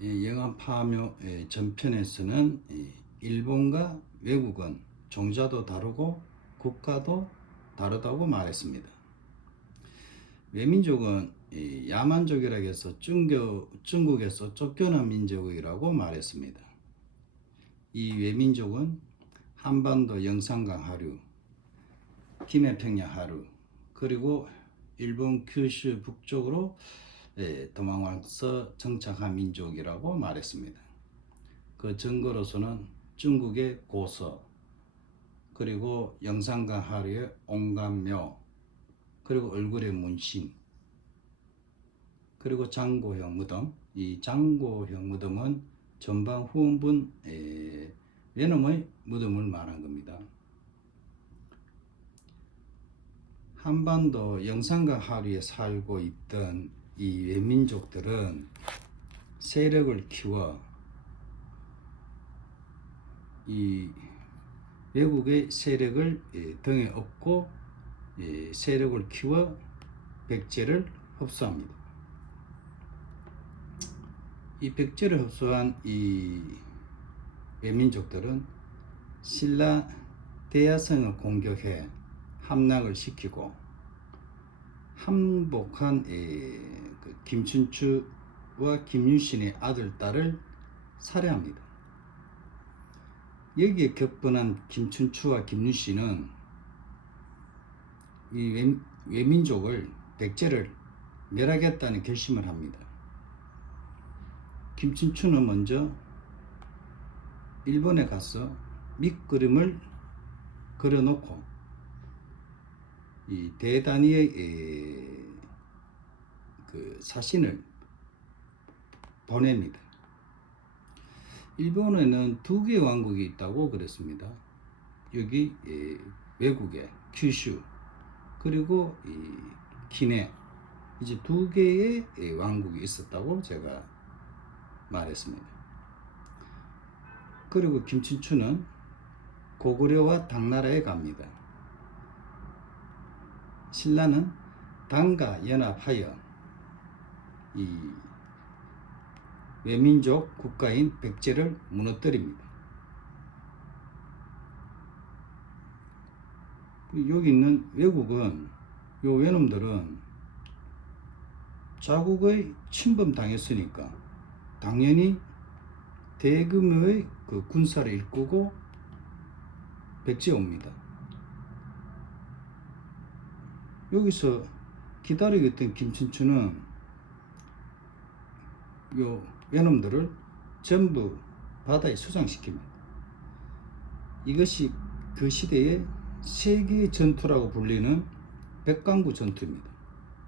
영화 파묘 전편에서는 일본과 외국은 종자도 다르고 국가도 다르다고 말했습니다. 외민족은 야만족이라 해서 중국에서 쫓겨난 민족이라고 말했습니다. 이 외민족은 한반도 영산강 하류, 김해평양 하류, 그리고 일본 큐슈 북쪽으로 도망와서 정착한 민족이라고 말했습니다. 그 증거로서는 중국의 고서, 그리고 영산강 하류의 옹간묘, 그리고 얼굴의 문신, 그리고 장고형 무덤. 이 장고형 무덤은 전방 후원분 외놈의 무덤을 말한 겁니다. 한반도 영산강 하류에 살고 있던 이 외민족들은 세력을 키워 이 외국의 세력을 등에 업고 세력을 키워 백제를 흡수합니다. 이 백제를 흡수한 이 외민족들은 신라 대야성을 공격해 함락을 시키고 항복한 김춘추와 김유신의 아들, 딸을 살해합니다. 여기에 격분한 김춘추와 김유신은 이 외민족을, 백제를 멸하겠다는 결심을 합니다. 김춘추는 먼저 일본에 가서 밑그림을 그려놓고 이 대단위의 그 사신을 보냅니다. 일본에는 두 개의 왕국이 있다고 그랬습니다. 여기 외국에 큐슈, 그리고 이 기내, 이제 두 개의 왕국이 있었다고 제가 말했습니다. 그리고 김춘추는 고구려와 당나라에 갑니다. 신라는 당과 연합하여 이 외민족 국가인 백제를 무너뜨립니다. 여기 있는 외국은, 요 외놈들은 자국의 침범 당했으니까 당연히 대규모의 그 군사를 일구고 백제에 옵니다. 여기서 기다리고 있던 김춘추는 요 외놈들을 전부 바다에 수장시킵니다. 이것이 그 시대의 세계의 전투라고 불리는 백강구 전투입니다.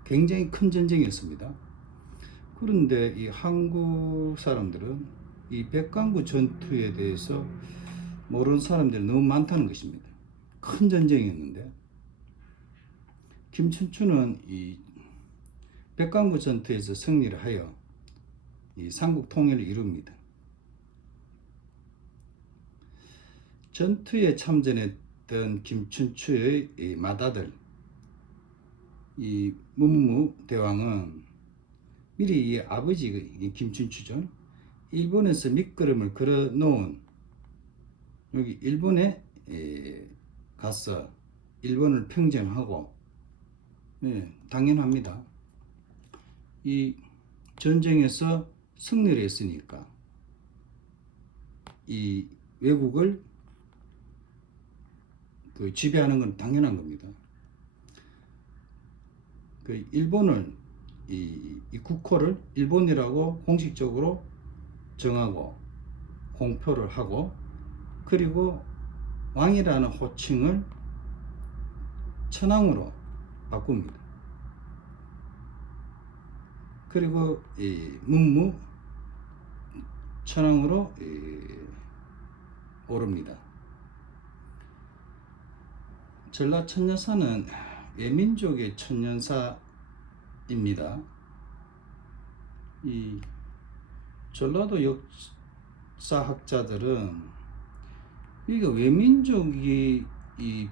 굉장히 큰 전쟁이었습니다. 그런데 이 한국 사람들은 이 백강구 전투에 대해서 모르는 사람들이 너무 많다는 것입니다. 큰 전쟁이었는데 김춘추는 이 백강구 전투에서 승리를 하여 이 삼국 통일을 이룹니다. 전투에 참전했던 김춘추의 이 맏아들 이 문무 대왕은 미리 이 아버지 김춘추죠, 일본에서 밑그림을 그려 놓은 여기 일본에 가서 일본을 평정하고, 당연합니다. 이 전쟁에서 승리를 했으니까 이 외국을 그 지배하는 건 당연한 겁니다. 그 일본을 이 국호를 일본이라고 공식적으로 정하고 공표를 하고, 그리고 왕이라는 호칭을 천황으로 바꿉니다. 그리고 이 문무 천황으로 오릅니다. 전라 천여사는 외민족의 천년사입니다. 이 전라도 역사학자들은 이게 외민족이 이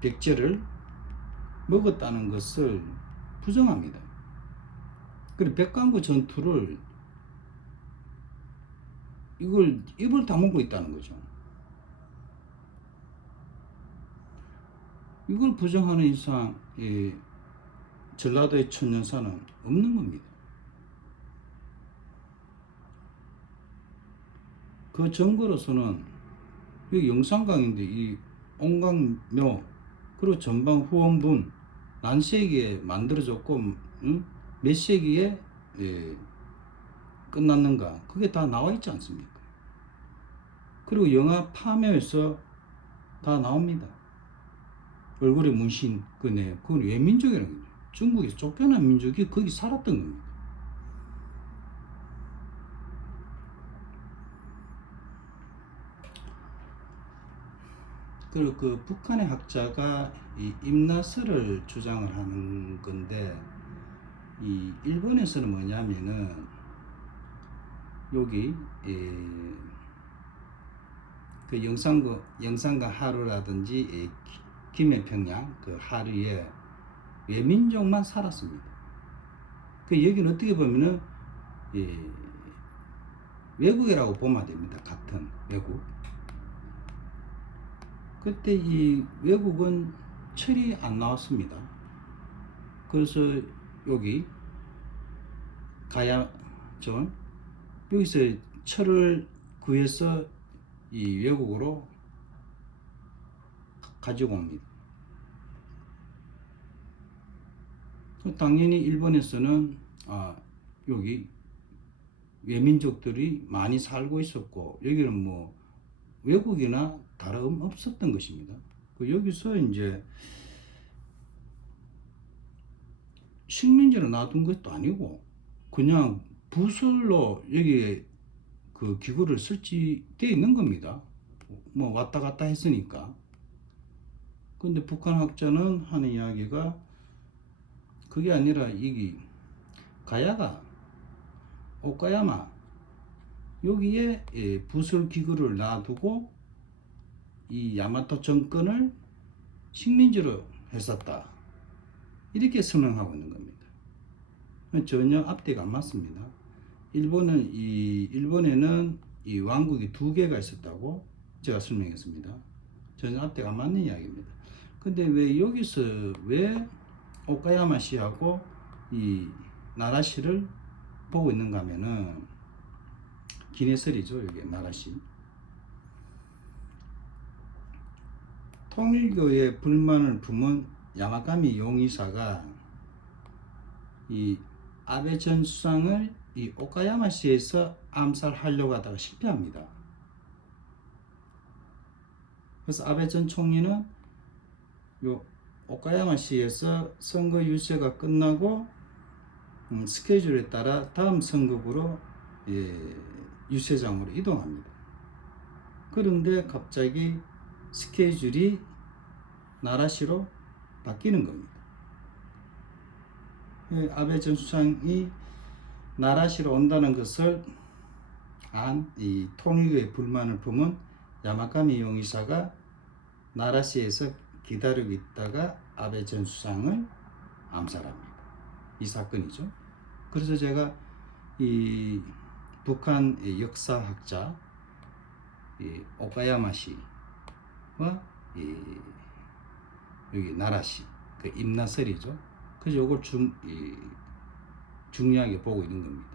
백제를 먹었다는 것을 부정합니다. 그리고 백강구 전투를 이걸 입을 다물고 있다는 거죠. 이걸 부정하는 이상 전라도의 천연사는 없는 겁니다. 그 증거로서는 이 영산강인데 이 옹강묘 그리고 전방 후원분 난세기에 만들어졌고 몇 세기에 끝났는가 그게 다 나와 있지 않습니까? 그리고 영화 파묘에서 다 나옵니다. 얼굴에 문신 그네 그건 외민족이라는 거죠. 중국에서 쫓겨난 민족이 거기 살았던 겁니다. 그리고 그 북한의 학자가 이 임나스를 주장을 하는 건데 이 일본에서는 뭐냐면은 여기 그 영산강 하루라든지 김해평양 그 하류에 외민족만 살았습니다. 그 여기는 어떻게 보면은 외국이라고 보면 됩니다. 같은 외국. 그때 이 외국은 철이 안 나왔습니다. 그래서 여기 가야전 여기서 철을 구해서 이 외국으로 가지고 옵니다. 당연히 일본에서는 여기 외민족들이 많이 살고 있었고 여기는 뭐 외국이나 다름없었던 것입니다. 여기서 이제 식민지로 놔둔 것도 아니고 그냥 부설로 여기에 그 기구를 설치되어 있는 겁니다. 뭐 왔다 갔다 했으니까. 근데 북한 학자는 하는 이야기가 그게 아니라 이게 가야가 오카야마 여기에 부설 기구를 놔두고 이 야마토 정권을 식민지로 했었다. 이렇게 설명하고 있는 겁니다. 전혀 앞뒤가 안 맞습니다. 일본에는 이 왕국이 두 개가 있었다고 제가 설명했습니다. 전혀 앞뒤가 안 맞는 이야기입니다. 근데 왜 여기서 왜 오카야마시하고 이 나라시를 보고 있는가 하면은 기네설이죠. 여기 나라시. 통일교에 불만을 품은 야마가미 용의사가 이 아베 전 수상을 이 오카야마시에서 암살하려고 하다가 실패합니다. 그래서 아베 전 총리는 요 오카야마시에서 선거 유세가 끝나고 스케줄에 따라 다음 선거구로 유세장으로 이동합니다. 그런데 갑자기 스케줄이 나라시로 바뀌는 겁니다. 아베 전 수상이 나라시로 온다는 것을 이 통일교의 불만을 품은 야마가미 용의사가 나라시에서 기다리고 있다가 아베 전 수상을 암살합니다. 이 사건이죠. 그래서 제가 이 북한 역사학자 오카야마시와 여기 나라시 그 임나설이죠. 그래서 이걸 중요하게 보고 있는 겁니다.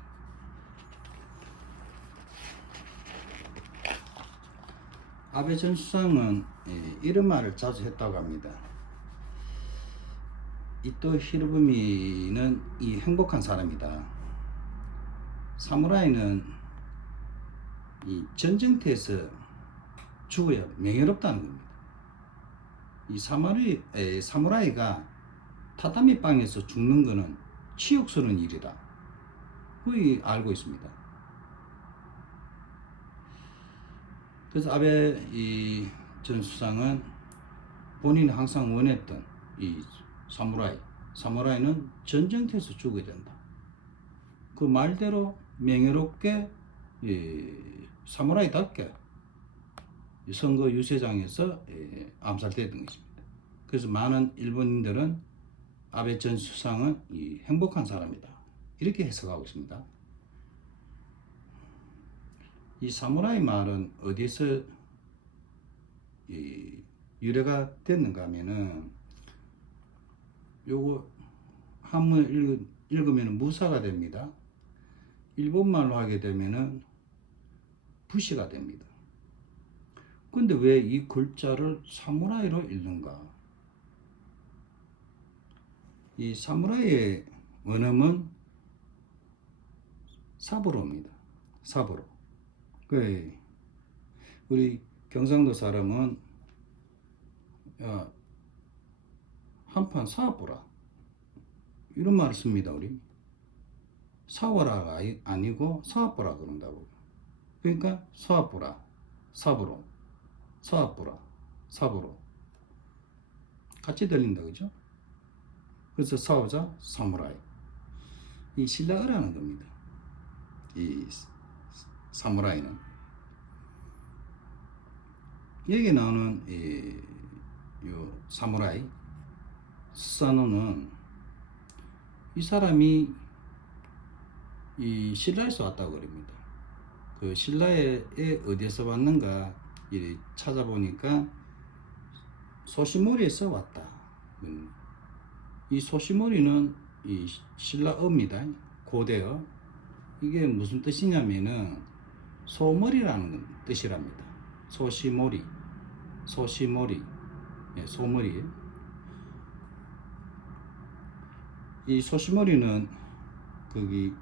아베 전 수상은 이런 말을 자주 했다고 합니다. 이토 히로부미는 이 행복한 사람이다. 사무라이는 이 전쟁터에서 죽어야 명예롭다는 겁니다. 이 사무라이가 타타미 방에서 죽는 것은 치욕스러운 일이다. 거의 알고 있습니다. 그래서 아베 전 수상은 본인이 항상 원했던 이 사무라이는 전쟁터에서 죽어야 된다. 그 말대로 명예롭게 사무라이답게 선거 유세장에서 암살됐던 것입니다. 그래서 많은 일본인들은 아베 전 수상은 행복한 사람이다. 이렇게 해석하고 있습니다. 이 사무라이 말은 어디서 유래가 됐는가 하면은 요거 한문 읽으면 무사가 됩니다. 일본말로 하게 되면은 부시가 됩니다. 근데 왜 이 글자를 사무라이로 읽는가? 이 사무라이의 원음은 사부로입니다. 사부로. 우리 경상도 사람은 야, 한판 사부라 이런 말을 씁니다. 우리 사와라가 아니고 사부라 그런다고. 그러니까 사부라, 사부로, 사부라, 사부로 같이 들린다, 그죠? 그래서 사오자 사무라이. 이 신라어라는 겁니다. 이 사무라이는 여기 나오는 요 사무라이 스사노는 이 사람이 이 신라에서 왔다고 그럽니다. 그 신라에 어디에서 왔는가 이렇게 찾아보니까 소시모리에서 왔다. 이 소시모리는 이 신라어입니다. 고대어. 이게 무슨 뜻이냐면은 소머리라는 뜻이랍니다. 소시모리, 소시모리, 네, 소머리. 이 소시모리는 거기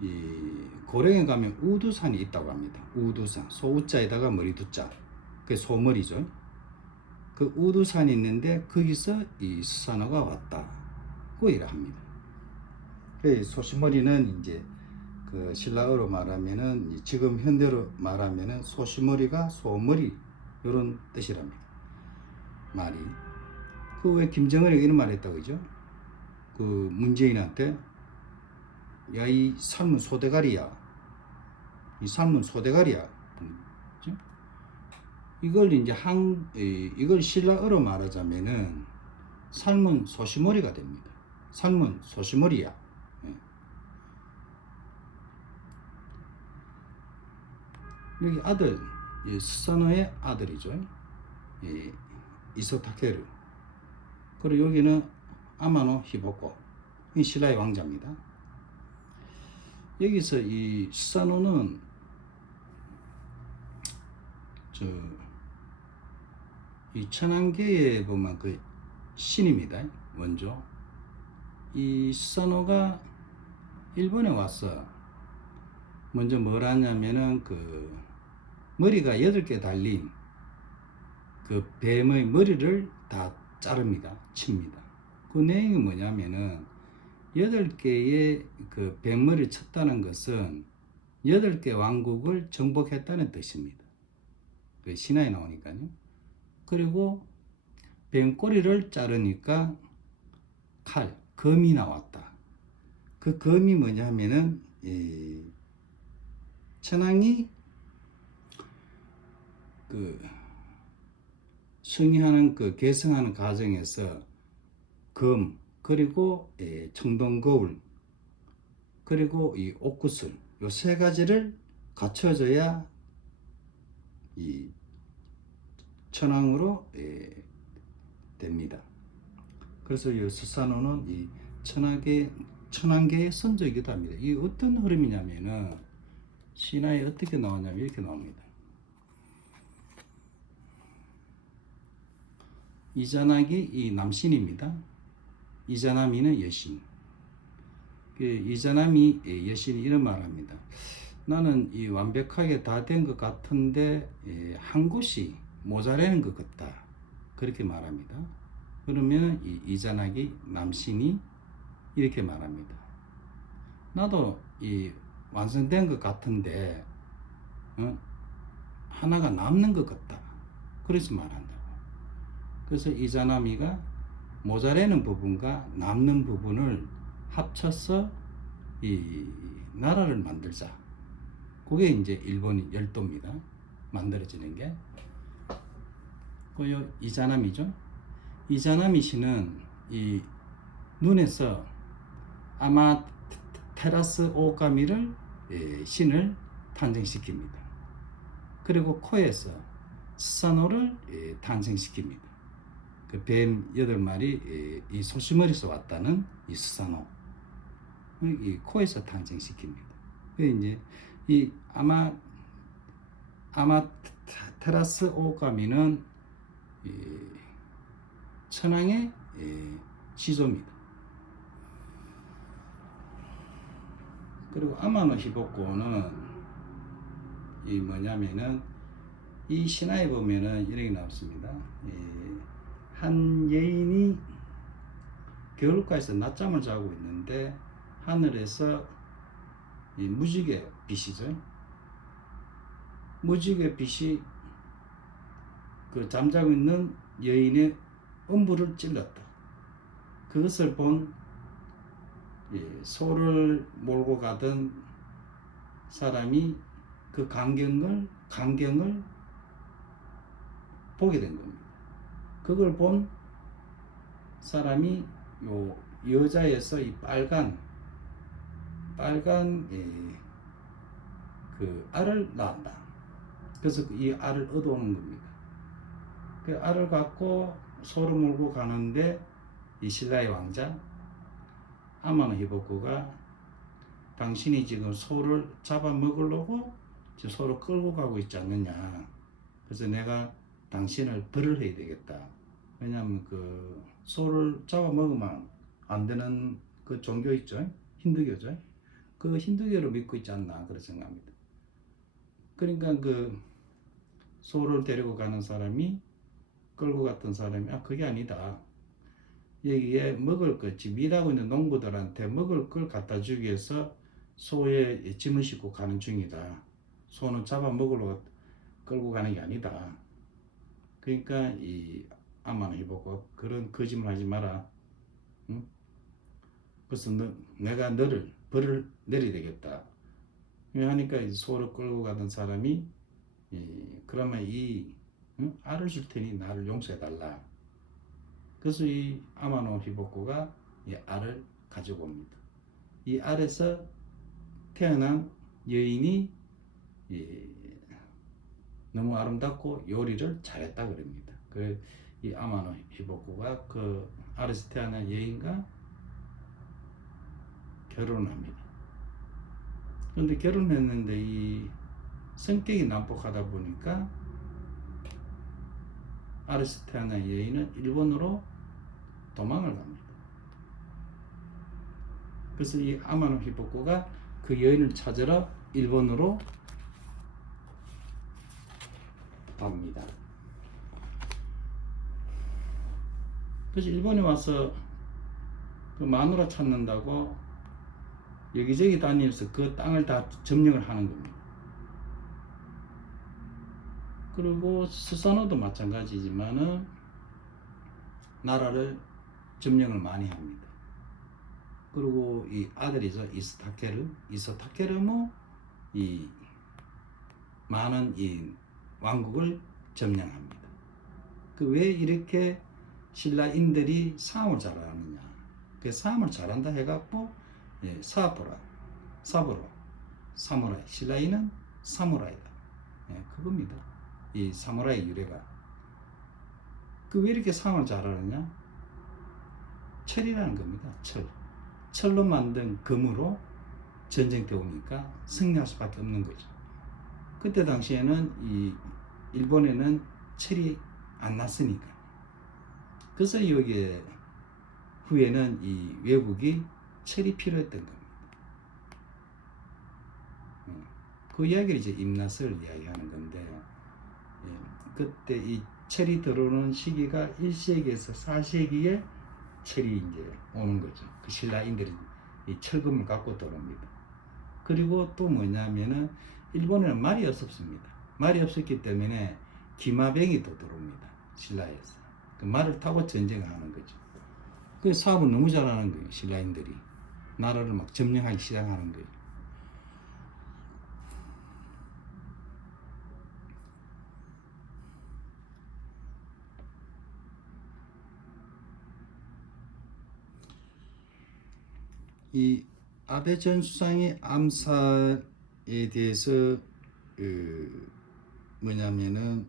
이 고령에 가면 우두산이 있다고 합니다. 우두산, 소우자에다가 머리두자, 그게 소머리죠. 그 우두산이 있는데 거기서 이 스사노가 왔다고 이래합니다. 그 소시모리는 이제 그 신라어로 말하면은 지금 현대로 말하면은 소시머리가 소머리 이런 뜻이랍니다. 말이. 그 왜 김정은이 이런 말 했다고 그죠? 그 문재인한테 야 이 삶은 소대가리야. 이 삶은 소대가리야. 그죠? 이걸 이제 이걸 신라어로 말하자면은 삶은 소시머리가 됩니다. 삶은 소시머리야. 여기 아들, 스사노의 아들이죠. 이소타케루. 그리고 여기는 아마노 히보코. 이 신라의 왕자입니다. 여기서 이 스사노는 이 천안계에 보면 그 신입니다. 먼저 이 스사노가 일본에 와서 먼저 뭘 하냐면은 그 머리가 8개 달린 그 뱀의 머리를 다 자릅니다. 칩니다. 그 내용이 뭐냐면은 8개의 그 뱀머리를 쳤다는 것은 8개 왕국을 정복했다는 뜻입니다. 그 신화에 나오니까요. 그리고 뱀꼬리를 자르니까 검이 나왔다. 그 검이 뭐냐면은 천황이 그 승리하는 그 계승하는 과정에서 검 그리고 청동거울 그리고 이 옥구슬 요 3가지를 갖춰져야 이 천황으로 됩니다. 그래서 이 스사노는 이 천황계의 선조이기도 합니다. 이 어떤 흐름이냐면은 신화에 어떻게 나오냐면 이렇게 나옵니다. 이자나기 이 남신입니다. 이자나미는 여신. 이자나미 여신이 이런 말을 합니다. 나는 이 완벽하게 다 된 것 같은데 한 곳이 모자라는 것 같다. 그렇게 말합니다. 그러면 이 이자나기 남신이 이렇게 말합니다. 나도 이 완성된 것 같은데 하나가 남는 것 같다. 그래서 말한다고. 그래서 이자나미가 모자라는 부분과 남는 부분을 합쳐서 이 나라를 만들자. 그게 이제 일본 열도입니다. 만들어지는 게. 그 이자나미죠. 이자나미 씨는 이 눈에서 아마테라스 오카미를 신을 탄생시킵니다. 그리고 코에서 스사노를 탄생시킵니다. 그 뱀 8마리 이 소시머리에서 왔다는 이 스사노 이 코에서 탄생시킵니다. 그 이제 이 아마테라스 오오카미는 천황의 시조입니다. 그리고 아마노 히보코는 이 뭐냐면은 이 신화에 보면은 이렇게 나왔습니다. 한 여인이 겨울가에서 낮잠을 자고 있는데 하늘에서 이 무지개 빛이죠. 무지개 빛이 그 잠자고 있는 여인의 음부를 찔렀다. 그것을 본 소를 몰고 가던 사람이 그 광경을 보게 된 겁니다. 그걸 본 사람이 요 여자에서 이 빨간 그 알을 낳았다. 그래서 이 알을 얻어오는 겁니다. 그 알을 갖고 소를 몰고 가는데 이 신라의 왕자 아마노 히보코가 당신이 지금 소를 잡아먹으려고 지금 소를 끌고 가고 있지 않느냐. 그래서 내가 당신을 벌을 해야 되겠다. 왜냐하면 그 소를 잡아먹으면 안 되는 그 종교 있죠. 힌두교죠. 그 힌두교를 믿고 있지 않나 그런 생각합니다. 그러니까 그 소를 데리고 가는 사람이 끌고 갔던 사람이 그게 아니다. 여기에 먹을 것, 지금 일하고 있는 농부들한테 먹을 걸 갖다 주기 위해서 소에 짐을 싣고 가는 중이다. 소는 잡아먹으러 끌고 가는 게 아니다. 그러니까 이 아마노 히보코 그런 거짓말 하지 마라. 응? 그래서 내가 너를 벌을 내려야 되겠다. 하니까 소를 끌고 가던 사람이 그러면 알을 줄 테니 나를 용서해 달라. 그래서 이 아마노 히보코가 이 알을 가지고 옵니다. 이 알에서 태어난 여인이 너무 아름답고 요리를 잘했다 그럽니다. 이 아마노 히보코가 그 알에서 태어난 여인과 결혼합니다. 그런데 결혼했는데 이 성격이 난폭하다 보니까 알에서 태어난 여인은 일본으로 도망을 갑니다. 그래서 이 아마노 히보코가 그 여인을 찾으러 일본으로 갑니다. 그래서 일본에 와서 그 마누라 찾는다고 여기저기 다니면서 그 땅을 다 점령을 하는 겁니다. 그리고 스사노도 마찬가지지만은 나라를 점령을 많이 합니다. 그리고 이 아들이죠. 이소타케르도 이 많은 이 왕국을 점령합니다. 그 왜 이렇게 신라인들이 싸움을 잘하느냐. 그 싸움을 잘한다 해갖고 사부로 사무라이. 신라인은 사무라이다. 그겁니다. 이 사무라이 유래가. 그 왜 이렇게 싸움을 잘하느냐? 철이라는 겁니다. 철로 만든 금으로 전쟁 때 오니까 승리할 수밖에 없는 거죠. 그때 당시에는 이 일본에는 철이 안 났으니까. 그래서 여기에 후에는 이 외국이 철이 필요했던 겁니다. 그 이야기를 이제 임나스를 이야기하는 건데, 그때 이 철이 들어오는 시기가 1세기에서 4세기에 철이 이제 오는 거죠. 그 신라인들이 이 철금을 갖고 들어옵니다. 그리고 또 뭐냐면은 일본에는 말이 없었습니다. 말이 없었기 때문에 기마병이 또 들어옵니다. 신라에서. 그 말을 타고 전쟁을 하는 거죠. 그 사업을 너무 잘하는 거예요. 신라인들이. 나라를 막 점령하기 시작하는 거예요. 이 아베 전 수상의 암살에 대해서 뭐냐면은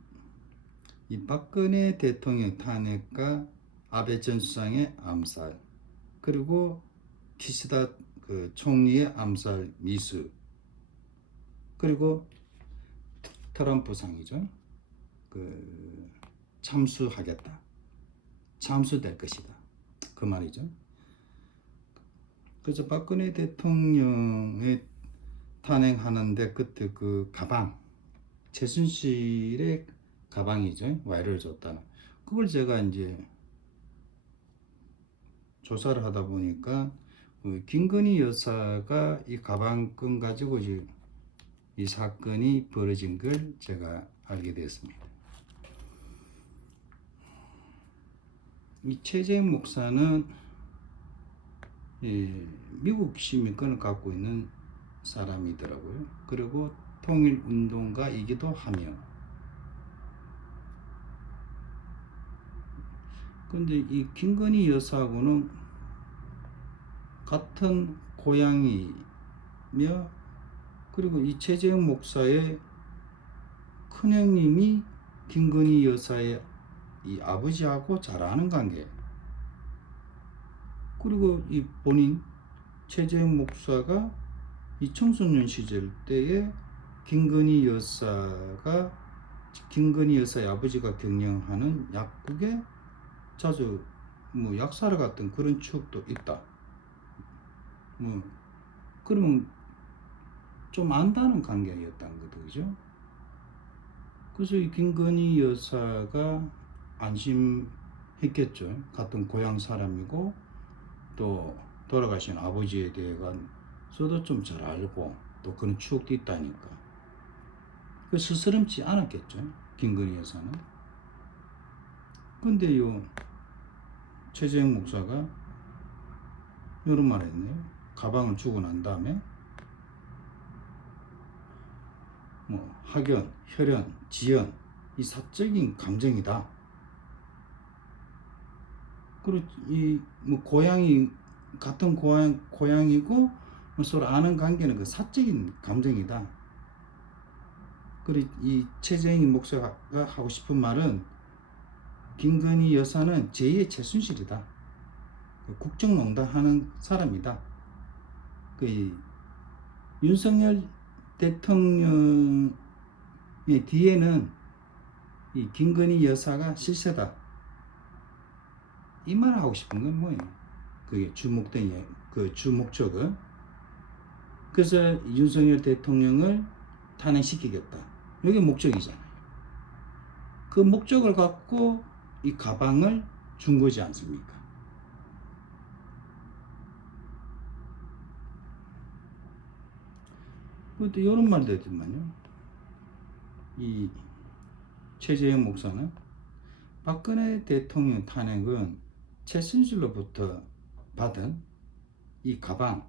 이 박근혜 대통령 탄핵과 아베 전 수상의 암살, 그리고 키시다 그 총리의 암살 미수, 그리고 트럼프 상이죠. 그 참수하겠다, 참수될 것이다, 그 말이죠. 그래서 박근혜 대통령의 탄핵하는데 그때 그 가방, 최순실의 가방이죠. 와이를 줬다는. 그걸 제가 이제 조사를 하다 보니까 김건희 여사가 이 가방끈 가지고 이제 이 사건이 벌어진 걸 제가 알게 되었습니다. 이 최재형 목사는 미국 시민권을 갖고 있는 사람이더라고요. 그리고 통일운동가이기도 하며, 근데 이 김건희 여사하고는 같은 고향이며, 그리고 이 최재형 목사의 큰형님이 김건희 여사의 이 아버지하고 잘 아는 관계, 그리고 이 본인 최재형 목사가 이 청소년 시절 때에 김건희 여사의 아버지가 경영하는 약국에 자주 뭐 약사를 갔던 그런 추억도 있다. 뭐 그러면 좀 안다는 관계였다는 거죠, 그죠? 그래서 이 김건희 여사가 안심했겠죠. 같은 고향 사람이고 또 돌아가신 아버지에 대해서도 좀 잘 알고 또 그런 추억도 있다니까. 그 스스럼지 않았겠죠, 김건희 여사는. 근데 요 최재형 목사가 이런 말 했네요. 가방을 주고 난 다음에 뭐 학연, 혈연, 지연, 이 사적인 감정이다. 그리고 이 뭐 고향이 같은 고향이고 서로 아는 관계는 그 사적인 감정이다. 그리고 이 최재형 목사가 하고 싶은 말은 김건희 여사는 제2의 최순실이다. 국정농단 하는 사람이다. 그 윤석열 대통령의 뒤에는 이 김건희 여사가 실세다. 이 말을 하고 싶은 건 뭐예요? 그게 주목된 그 주목적은. 그래서 윤석열 대통령을 탄핵시키겠다. 이게 목적이잖아요. 그 목적을 갖고 이 가방을 준 거지 않습니까? 또 이런 말도 했지만요. 이 최재형 목사는 박근혜 대통령 탄핵은 최순실로부터 받은 이 가방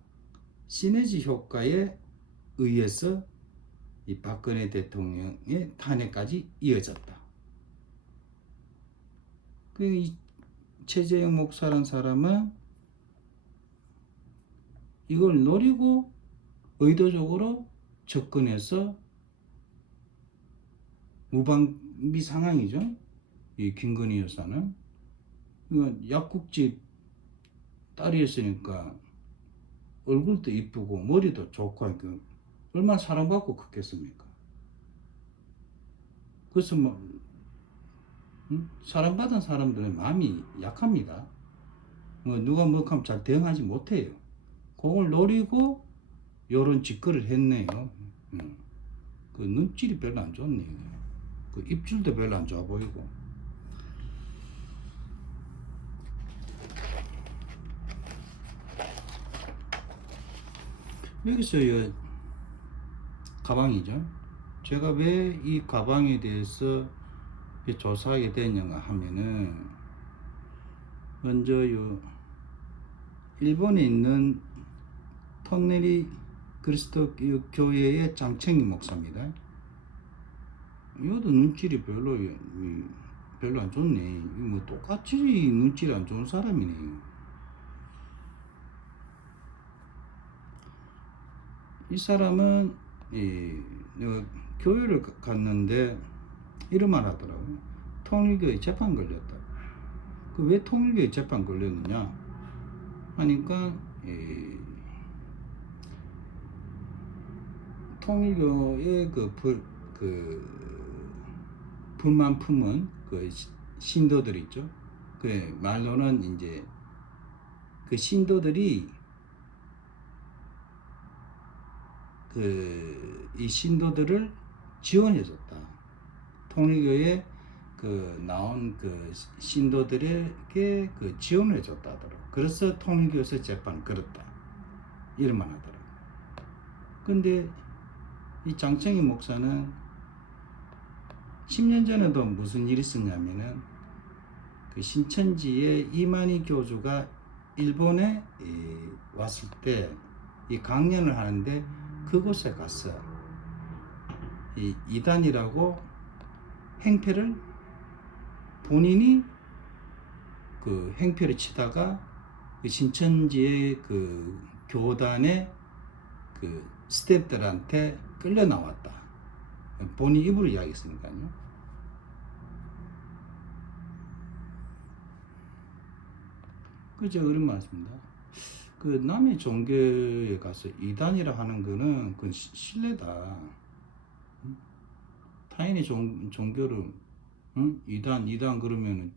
시너지 효과에 의해서 이 박근혜 대통령의 탄핵까지 이어졌다. 이 최재형 목사라는 사람은 이걸 노리고 의도적으로 접근해서 무방비 상황이죠. 이 김건희 여사는 약국집 딸이었으니까 얼굴도 이쁘고 머리도 좋고 하니까 얼마나 사랑받고 컸겠습니까? 그래서 뭐 사랑받은 사람들은 마음이 약합니다. 뭐 누가 뭐 하면 잘 대응하지 못해요. 그걸 노리고 요런 짓거리를 했네요. 그 눈질이 별로 안 좋네요. 그 입질도 별로 안 좋아 보이고. 여기서 이 가방이죠. 제가 왜 이 가방에 대해서 조사하게 됐는가 하면은, 먼저 일본에 있는 턴네리 그리스도 교회의 장청희 목사입니다. 이것도 눈질이 별로 안 좋네. 뭐 똑같이 눈질이 안 좋은 사람이네. 이 사람은 교회를 갔는데 이런 말 하더라고요. 통일교에 재판 걸렸다. 그 왜 통일교에 재판 걸렸느냐 하니까 통일교의 불만 품은 그 신도들 있죠. 그 말로는 이제 그 신도들이 이 신도들을 지원해줬다. 통일교에 나온 신도들에게 지원을 해줬다 하더라고. 그래서 통일교에서 재판을 걸었다. 이런 말 하더라고. 근데 이 장청희 목사는 10년 전에도 무슨 일이 있었냐면은 그 신천지의 이만희 교주가 일본에 왔을 때 이 강연을 하는데 그곳에 가서 이 이단이라고 행패를 본인이 그 행패를 치다가 그 신천지의 그 교단의 그 스태프들한테 끌려 나왔다. 본인 입으로 이야기했으니까요. 그죠? 그런 말씀입니다. 그 남의 종교에 가서 이단이라 하는 거는 그건 신뢰다. 타인의 종교를 이단 그러면은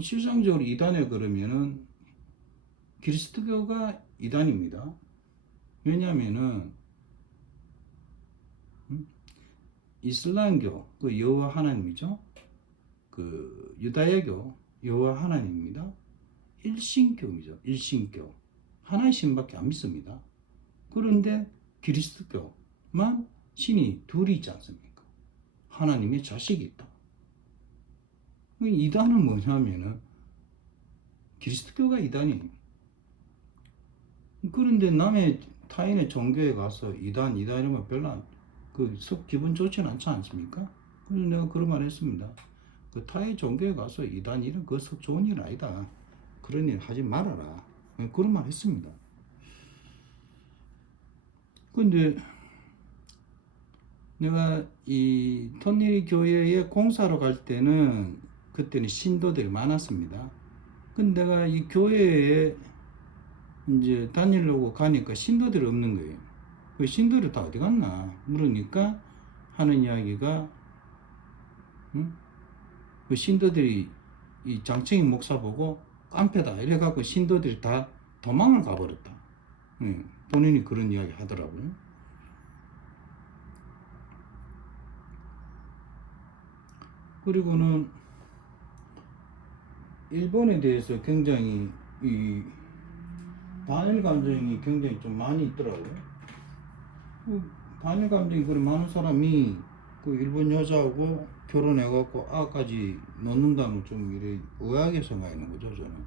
실상적으로 이단에 그러면은 그리스도교가 이단입니다. 왜냐면은 이슬람교 그 여호와 하나님이죠. 그 유다야교 여호와 하나님입니다. 일신교이죠. 일신교. 하나의 신밖에 안 믿습니다. 그런데 그리스도교만 신이 둘이 있지 않습니까? 하나님의 자식이 있다. 이단은 뭐냐면은 그리스도교가 이단이에요. 그런데 남의 타인의 종교에 가서 이단 이러면 별로 속 기분 좋지는 않지 않습니까? 그래서 내가 그런 말 했습니다. 그 타의 종교에 가서 이단 이런 속 좋은 일 아니다. 그런 일 하지 말아라. 그런 말 했습니다. 근데 내가 이 턴리리 교회에 공사로 갈 때는 그때는 신도들이 많았습니다. 근데 내가 이 교회에 이제 다니려고 가니까 신도들이 없는 거예요. 그 신도들 다 어디 갔나 물으니까 하는 이야기가 그 신도들이 이 장청희 목사 보고 깡패다 이래갖고 신도들이 다 도망을 가버렸다. 본인이 그런 이야기 하더라고요. 그리고는 일본에 대해서 굉장히 이 반일 감정이 굉장히 좀 많이 있더라고요. 반일 감정이 그런 많은 사람이 그 일본 여자하고 결혼해갖고 아까지 놓는다면 좀 이래 의아하게 생각하는 거죠, 저는.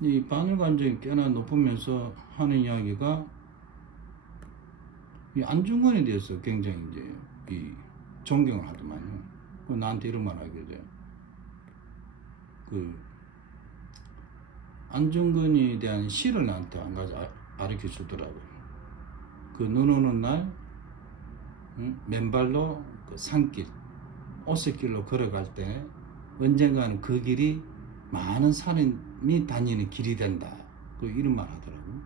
이 반일 감정이 꽤나 높으면서 하는 이야기가 이 안중근에 대해서 굉장히 이제 이 존경을 하더만요. 나한테 이런 말 하게 돼. 그 안중근에 대한 시를 나한테 한 가지 가르쳐 주더라고요. 그 눈 오는 날 맨발로 그 산길, 오색길로 걸어갈 때 언젠가는 그 길이 많은 사람이 다니는 길이 된다. 그 이런 말 하더라고요.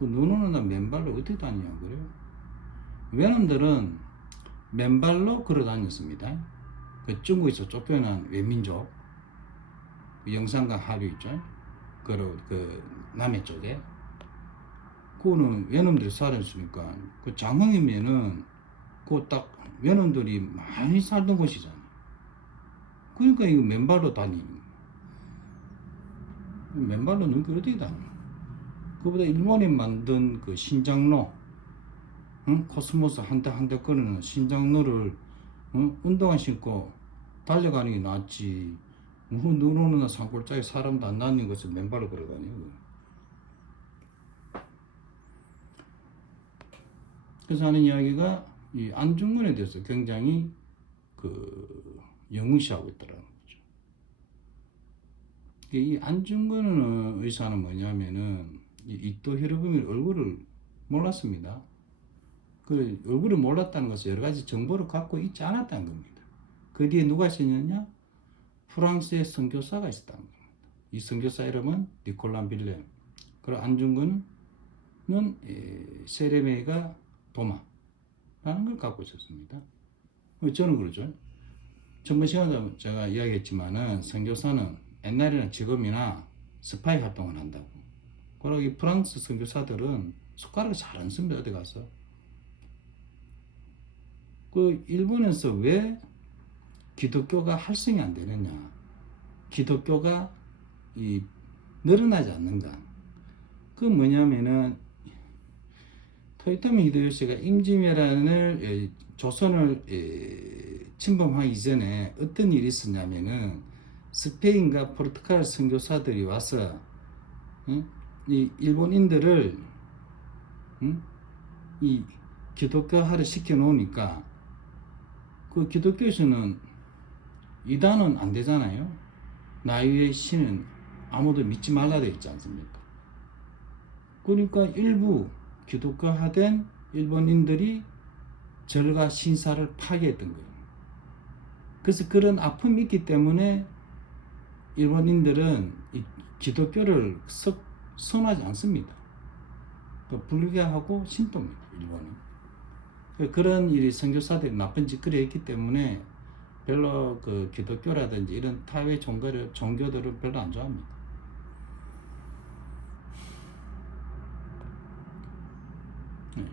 그 눈 오는 날 맨발로 어떻게 다니냐 그래요? 외놈들은 맨발로 걸어 다녔습니다. 그 중국에서 쫓겨난 외민족, 그 영산강 하류 있죠? 그 남해 쪽에. 그거는 외놈들이 살았으니까, 그 장흥이면은, 그 딱 외놈들이 많이 살던 곳이잖아. 그러니까 이거 맨발로 다니는 거야. 맨발로 눈길 어떻게 다녀? 그보다 일본이 만든 그 신장로, 코스모스 한 대 한 대 거리는 신장로를 운동화 신고 달려가는 게 낫지. 눈 오는 날 산골짜기 사람도 안 다니는 것을 맨발로 걸어다니고. 그래서 하는 이야기가 이 안중근에 대해서 굉장히 그 영웅시하고 있더라는 거죠. 이 안중근 의사는 뭐냐면은 이 이토 히로부미 얼굴을 몰랐습니다. 그 얼굴을 몰랐다는 것은 여러 가지 정보를 갖고 있지 않았다는 겁니다. 그 뒤에 누가 있었느냐? 프랑스의 선교사가 있었다는 겁니다. 이 선교사 이름은 니콜란 빌렘. 그리고 안중근은 세레메가 도마라는 걸 갖고 있었습니다. 저는 그러죠. 전번 시간에 제가 이야기했지만은 선교사는 옛날에는 지금이나 스파이 활동을 한다고. 그리고 이 프랑스 선교사들은 손가락을 잘 안 씁니다. 어디 가서. 그 일본에서 왜 기독교가 활성이 안 되느냐? 기독교가 늘어나지 않는가? 그 뭐냐면은 토요토미 히데요시가 임진왜란을 조선을 침범하기 전에 어떤 일이 있었냐면은 스페인과 포르투갈 선교사들이 와서 이 일본인들을 이 기독교화를 시켜 놓으니까 그 기독교에서는 이단은 안 되잖아요. 나 위의 신은 아무도 믿지 말라 되어 있지 않습니까? 그러니까 일부 기독교화된 일본인들이 절과 신사를 파괴했던 거예요. 그래서 그런 아픔이 있기 때문에 일본인들은 이 기독교를 선호하지 않습니다. 불교하고 신도입니다. 일본은. 그런 일이 선교사들이 나쁜 짓거리 했기 때문에 별로 그 기독교라든지 이런 타외 종교들은 별로 안 좋아합니다. 네.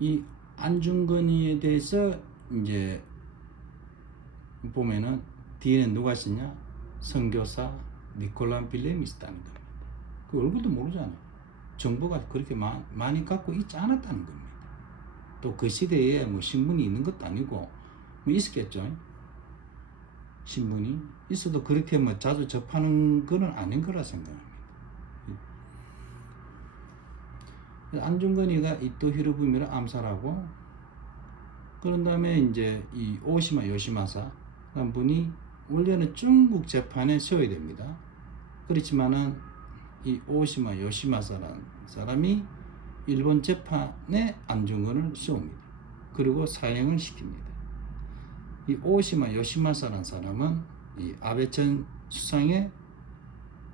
이 안중근이에 대해서 이제 보면은 뒤에는 누가 있었냐? 선교사 니콜란 빌렘이 있었다는 겁니다. 그 얼굴도 모르잖아요. 정보가 그렇게 많이 갖고 있지 않았다는 겁니다. 또 그 시대에 뭐 신문이 있는 것도 아니고 뭐 있었겠죠. 신문이 있어도 그렇게 뭐 자주 접하는 건 아닌 거라 생각합니다. 안중근이가 이토 히로부미를 암살하고 그런 다음에 이제 이 오시마 요시마사 한 분이 원래는 중국 재판에 세워야 됩니다. 그렇지만은 이 오시마 요시마사라는 사람이 일본 재판에 안중근을 세웁니다. 그리고 사형을 시킵니다. 이 오시마 요시마사라는 사람은 이 아베 전 수상의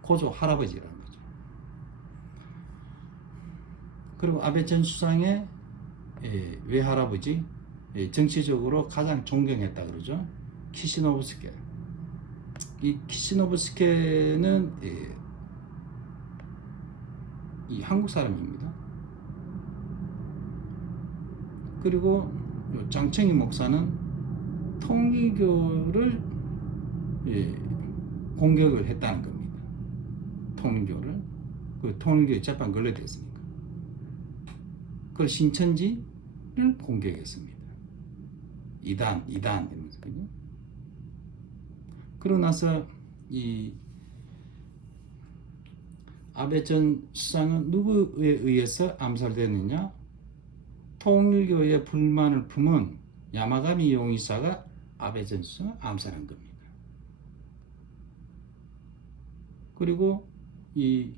고조 할아버지라는 거죠. 그리고 아베 전 수상의 외할아버지, 정치적으로 가장 존경했다 그러죠. 키시노부스케. 이 키시노부스케는 이 한국 사람입니다. 그리고 장청희 목사는 통일교를 공격을 했다는 겁니다. 통일교를. 그 통일교에 재판 걸려야 됐으니까. 그걸 신천지를 공격했습니다. 이단 이러면서. 그러고 나서 이 아베 전 수상은 누구에 의해서 암살됐느냐? 통일교의 불만을 품은 야마가미 용의사가 아베 전 수상을 암살한 겁니다. 그리고 이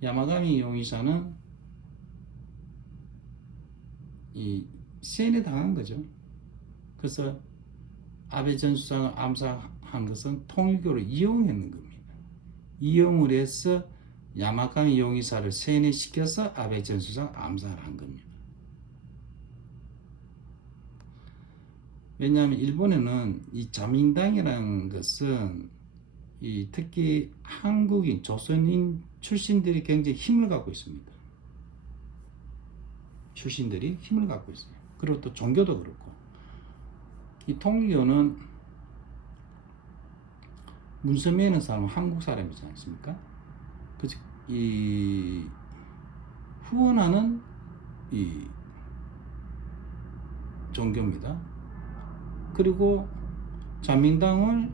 야마가미 용의사는 이 세뇌당한 거죠. 그래서 아베 전 수상을 암살한 것은 통일교를 이용했는 겁니다. 이용을 해서 야마가미 용의사를 세뇌시켜서 아베 전 수상을 암살한 겁니다. 왜냐하면 일본에는 이 자민당이라는 것은 이 특히 한국인, 조선인 출신들이 굉장히 힘을 갖고 있습니다. 출신들이 힘을 갖고 있어요. 그리고 또 종교도 그렇고. 이 통일교는 문서미에 있는 사람은 한국 사람이지 않습니까? 그래서 이 후원하는 이 종교입니다. 그리고 자민당을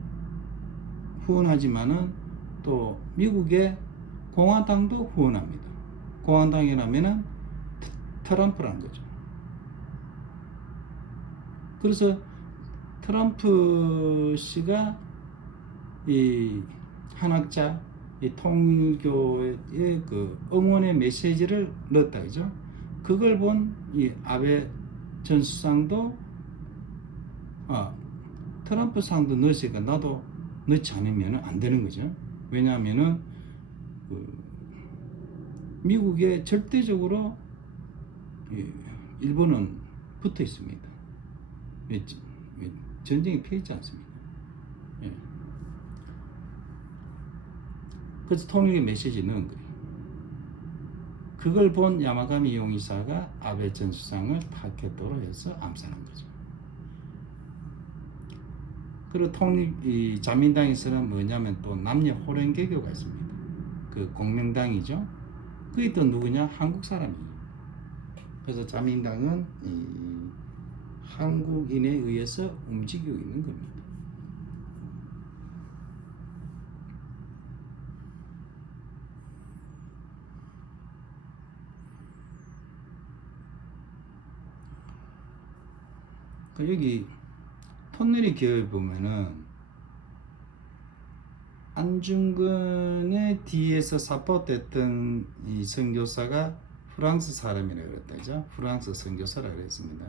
후원하지만은 또 미국의 공화당도 후원합니다. 공화당이라면은 트럼프라는 거죠. 그래서 트럼프 씨가 이 한학자 이 통일교의 그 응원의 메시지를 넣었다 그죠? 그걸 본 이 아베 전 수상도 트럼프 상도 넣으니까 나도 넣지 않으면 안 되는 거죠. 왜냐하면은 그 미국에 절대적으로 일본은 붙어 있습니다. 전쟁이 피했지 않습니까? 예. 그래서 통일의 메시지 넣은 거예요. 그걸 본 야마가미 용의사가 아베 전 수상을 타켓도로 해서 암살한 거죠. 그리고 이 자민당에서는 뭐냐면 또 남녀 호랭개교가 있습니다. 그 공명당이죠. 그게 또 누구냐? 한국 사람이에요. 그래서 자민당은 이 한국인에 의해서 움직이고 있는 겁니다. 여기 턴넬이 기호에 보면은 안중근의 뒤에서 사포됐던 이 선교사가 프랑스 사람이라고 그랬다, 그죠? 프랑스 선교사라고 그랬습니다.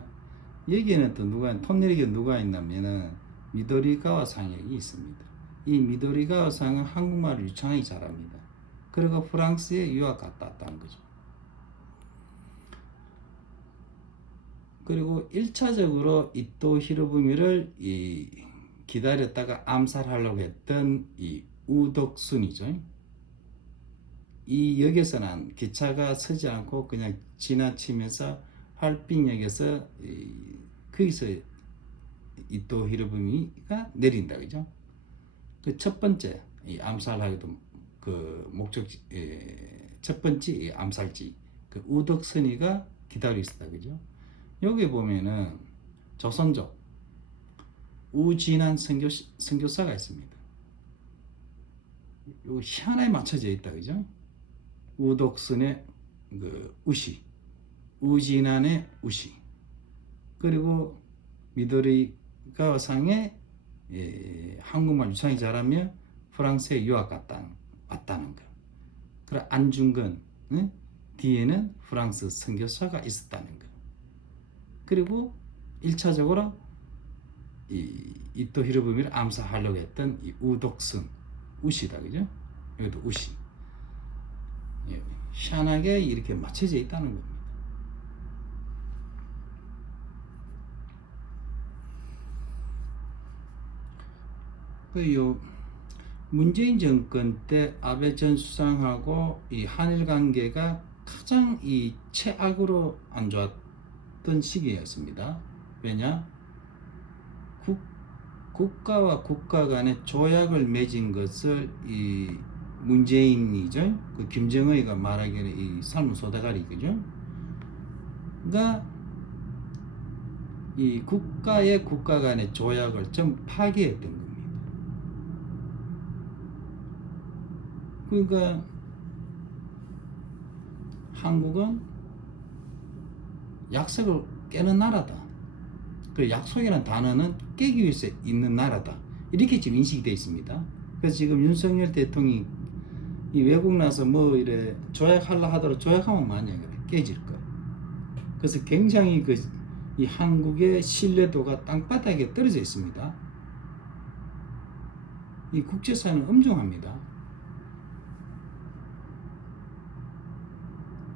여기에는 또 턴넬이 누가 있냐면은 미도리가와 상역이 있습니다. 이 미도리가와 상은 한국말을 유창하게 잘합니다. 그리고 프랑스에 유학 갔다 왔다는 거죠. 그리고 1차적으로 이토 히로부미를 기다렸다가 암살하려고 했던 이 우덕순이죠. 이 역에서는 기차가 서지 않고 그냥 지나치면서 활빙역에서 거기서 이토 히로부미가 내린다, 그죠? 그 첫 번째 이 암살하기도 그 목적지 첫 번째 이 암살지 그 우덕순이가 기다리고 있었다, 그죠? 여기 보면은 조선족 우진한 선교사가 있습니다. 요 희한하게 맞춰져 있다, 그죠? 우덕순의 그 우시, 우진한의 우시, 그리고 미도리가와상의 한국말 유창이 잘하며 프랑스에 유학 왔다는 거. 그리고 안중근 뒤에는 프랑스 선교사가 있었다는 거. 그리고 1차적으로 이토 히로부미를 암살하려고 했던 이 우덕순 우시다, 그죠? 여기도 우시. 희한하게 이렇게 맞춰져 있다는 겁니다. 그 문재인 정권 때 아베 전 수상하고 이 한일 관계가 가장 이 최악으로 안 좋았던 시기였습니다. 왜냐? 국가와 국가 간의 조약을 맺은 것을 이 문재인이죠. 그 김정의가 말하기를 이 삶의 소대가리, 그죠? 그러니까 이 국가 간의 조약을 좀 파기했던 겁니다. 그러니까 한국은 약속을 깨는 나라다. 그 약속이라는 단어는 깨기 위해서 있는 나라다. 이렇게 지금 인식이 되어 있습니다. 그래서 지금 윤석열 대통령이 이 외국 나서 뭐 이래 조약하려 하더라도 조약하면 만약에 깨질 거. 그래서 굉장히 이 한국의 신뢰도가 땅바닥에 떨어져 있습니다. 이 국제사회는 엄중합니다.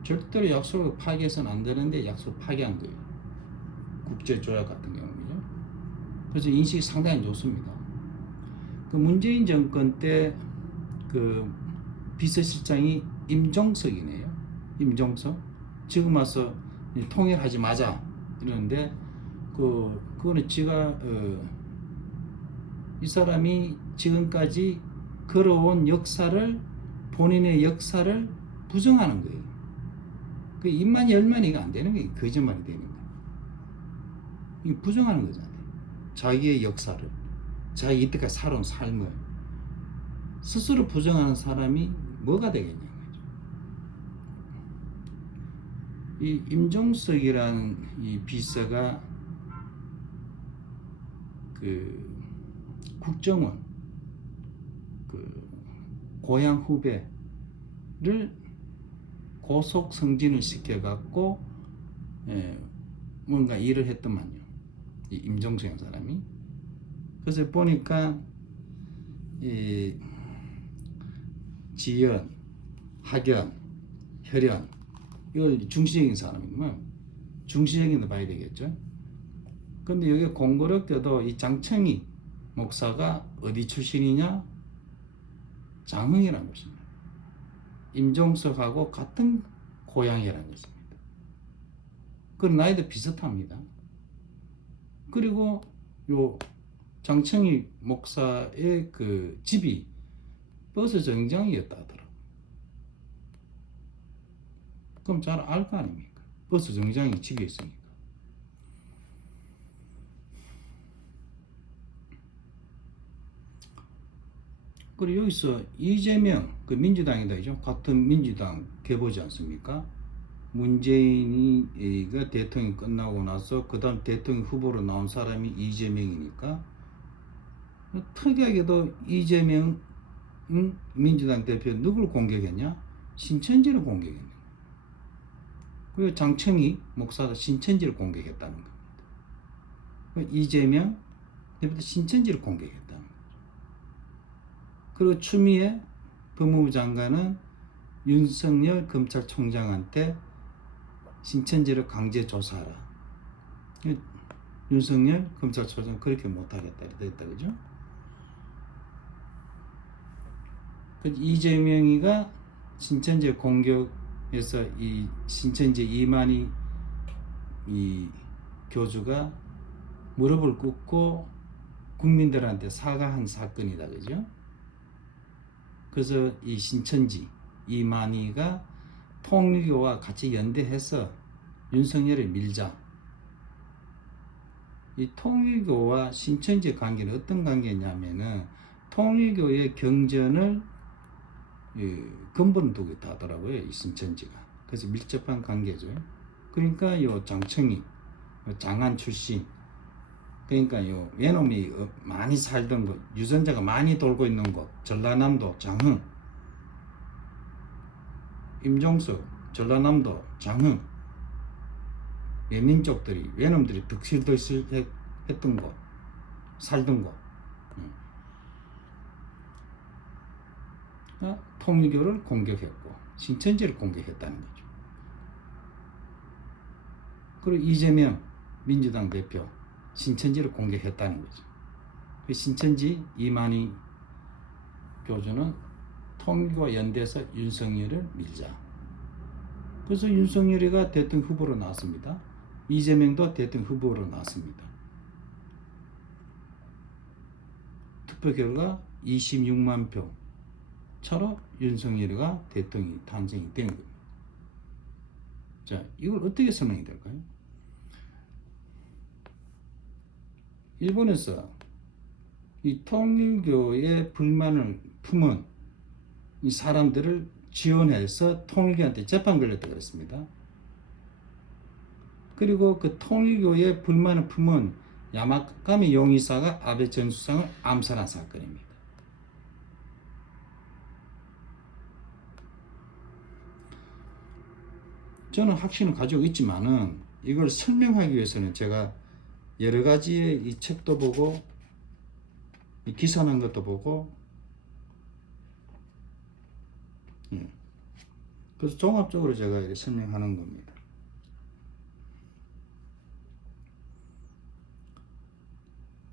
절대로 약속을 파기해서는 안 되는데 약속을 파기한 거예요. 국제조약 같은 경우는요. 그래서 인식이 상당히 좋습니다. 그 문재인 정권 때 그 비서실장이 임종석이네요. 임종석. 지금 와서 통일하지 마자 이러는데 그거는 제가 이 사람이 지금까지 걸어온 역사를 본인의 역사를 부정하는 거예요. 그 입만 열면 이거 안 되는 게 거짓말이 되는 거예요. 이거 부정하는 거잖아요. 자기의 역사를, 자기 이때까지 살아온 삶을 스스로 부정하는 사람이 뭐가 되겠냐는 거죠. 이 임종석이라는 이 비서가 그 국정원 그 고향 후배를 고속 승진을 시켜갖고 뭔가 일을 했더만요. 이 임종수형 사람이. 그래서 보니까 이 지연, 학연, 혈연 이걸 중시적인 사람이구만. 중시적인 거 봐야 되겠죠. 근데 여기 공교롭게도 이 장청희 목사가 어디 출신이냐? 장흥이라는 것입니다. 임종석하고 같은 고향이라는 것입니다. 그 나이도 비슷합니다. 그리고 요 장청희 목사의 그 집이 버스 정류장이었다 하더라고요. 그럼 잘 알 거 아닙니까? 버스 정류장이 집에 있으니까. 그리고 여기서 이재명, 그 민주당이다죠. 같은 민주당 계보지 않습니까? 문재인이가 대통령이 끝나고 나서 그 다음 대통령 후보로 나온 사람이 이재명이니까 특이하게도 이재명 민주당 대표 누굴 공격했냐? 신천지를 공격했네. 그리고 장청희 목사가 신천지를 공격했다는 겁니다. 이재명 대표도 신천지를 공격했다는 거죠. 그리고 추미애 법무부 장관은 윤석열 검찰총장한테 신천지를 강제 조사하라. 윤석열 검찰총장 그렇게 못하겠다 이랬다, 그죠? 이재명이가 신천지 공격에서 이 신천지 이만희 이 교주가 무릎을 꿇고 국민들한테 사과한 사건이다, 그죠? 그래서 이 신천지 이만희가 통일교와 같이 연대해서 윤석열을 밀자. 이 통일교와 신천지의 관계는 어떤 관계냐면은 통일교의 경전을 근본을 두고 있다 하더라고요, 이 신천지가. 그래서 밀접한 관계죠. 그러니까 요 장청희, 장안 출신, 그러니까 요 외놈이 많이 살던 곳, 유전자가 많이 돌고 있는 곳, 전라남도 장흥, 임종석, 전라남도 장흥, 외민족들이, 외놈들이 득실득실 했던 곳, 살던 곳, 통일교를 공격했고 신천지를 공격했다는 거죠. 그리고 이재명 민주당 대표 신천지를 공격했다는 거죠. 그 신천지 이만희 교주는 통일교와 연대해서 윤석열을 밀자. 그래서 윤석열이가 대통령 후보로 나왔습니다. 이재명도 대통령 후보로 나왔습니다. 투표 결과 26만 표 차로 윤석열이가 대통령이 탄생이 된 겁니다. 자, 이걸 어떻게 설명이 될까요? 일본에서 이 통일교의 불만을 품은 이 사람들을 지원해서 통일교한테 재판 걸렸다 그랬습니다. 그리고 그 통일교의 불만을 품은 야마가미 용의사가 아베 전 수상을 암살한 사건입니다. 저는 확신을 가지고 있지만은 이걸 설명하기 위해서는 제가 여러 가지의 이 책도 보고 이 기사 난 것도 보고 그래서 종합적으로 제가 이렇게 설명하는 겁니다.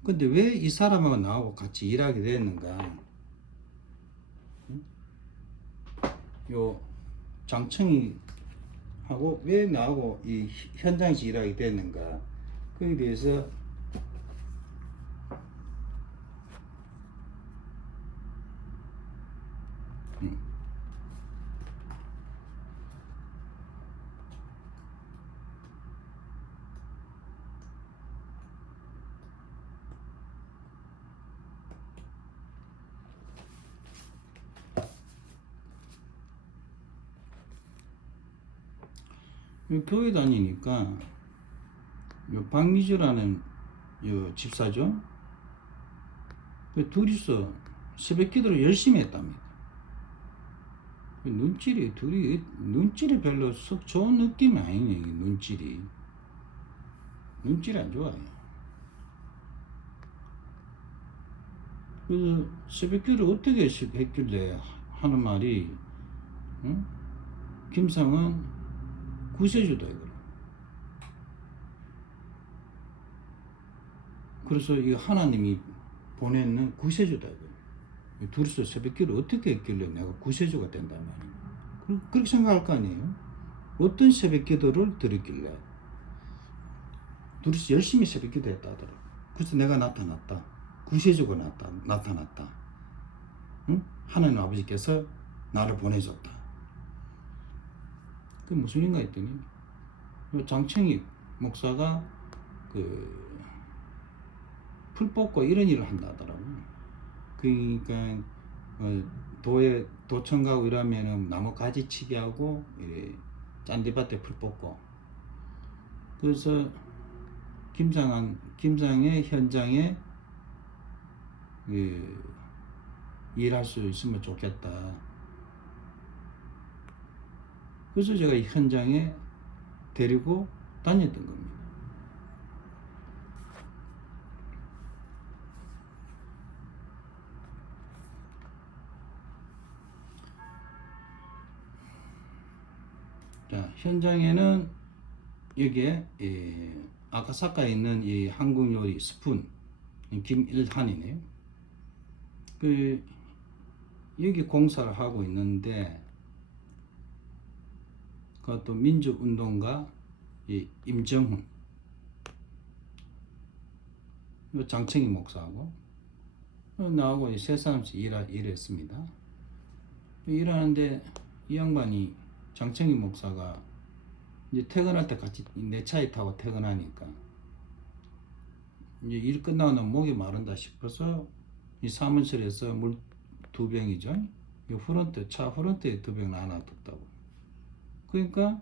근데 왜 이 사람하고 나하고 같이 일하게 됐는가? 요 장청희 하고 왜 나하고 이 현장에서 일하게 됐는가? 그에 대해서 교회 다니니까 요 박미주라는 요 집사죠. 둘이서 새벽 기도를 열심히 했답니다. 눈질이 별로 썩 좋은 느낌이 아니네. 이게 눈질이 안 좋아요. 그래서 새벽기를 어떻게 했길래 하는 말이, 응? 김상은 구세주다 이거. 그래서 이 하나님이 보내는 구세주다 이거. 둘이서 새벽기를 어떻게 했길래 내가 구세주가 된단 말이야. 그렇게 생각할 거 아니에요. 어떤 새벽기도를 드렸길래 둘이서 열심히 새벽기도 했다 하더라. 그래서 내가 나타났다. 구세주가 나타났다. 응? 하나님 아버지께서 나를 보내줬다. 그게 무슨 일인가 했더니 장청익 목사가 그 풀 뽑고 이런 일을 한다 하더라고요. 그러니까 도청 가고 이러면은 나무 가지 치기 하고 짠디밭에 풀 뽑고, 그래서 김장의 현장에 일할 수 있으면 좋겠다. 그래서 제가 이 현장에 데리고 다녔던 겁니다. 자, 현장에는 여기에 아카사카에 있는 이 한국 요리 스푼 김일한이네요. 여기 공사를 하고 있는데, 그것도 민주운동가 임정훈, 장청희 목사하고 나하고 세 사람씩 일했습니다. 일하는데 이 양반이, 장청희 목사가 이제 퇴근할 때 같이 내 차에 타고 퇴근하니까 이제 일 끝나고 목이 마른다 싶어서 이 사무실에서 물 2병이죠. 이 차 후런트에 2병 나눠뒀다고. 그러니까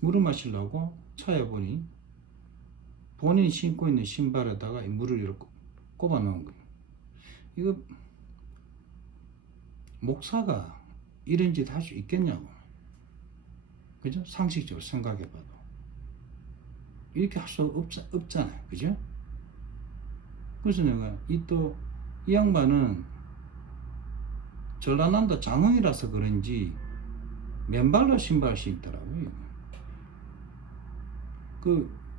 물을 마시려고 차에 보니 본인이 신고 있는 신발에다가 물을 이렇게 꼽아 놓은 거예요. 이거 목사가 이런 짓 할 수 있겠냐고. 그죠? 상식적으로 생각해봐도 이렇게 할 수 없잖아요. 그죠? 그래서 내가 이 양반은 전라남도 장흥이라서 그런지 맨발로 신발 신더라고요.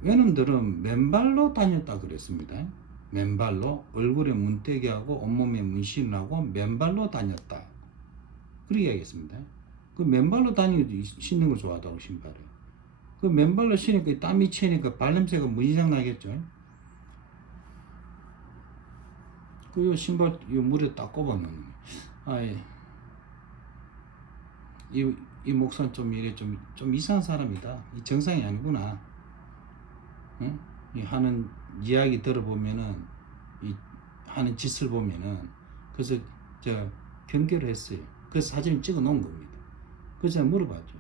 외놈들은 맨발로 다녔다 그랬습니다. 맨발로 얼굴에 문대기하고 온몸에 문신하고 맨발로 다녔다. 그렇게 얘기했습니다. 맨발로 신는 걸 좋아하다고, 신발을. 맨발로 신으니까 땀이 채니까 발냄새가 무지장 나겠죠. 신발 물에 딱 꼽아놓는. 이 목사는 좀 이상한 사람이다. 이 정상이 아니구나. 응? 하는 이야기 들어보면은, 하는 짓을 보면은, 그래서 제가 경계를 했어요. 그래서 사진을 찍어 놓은 겁니다. 그래서 제가 물어봤죠.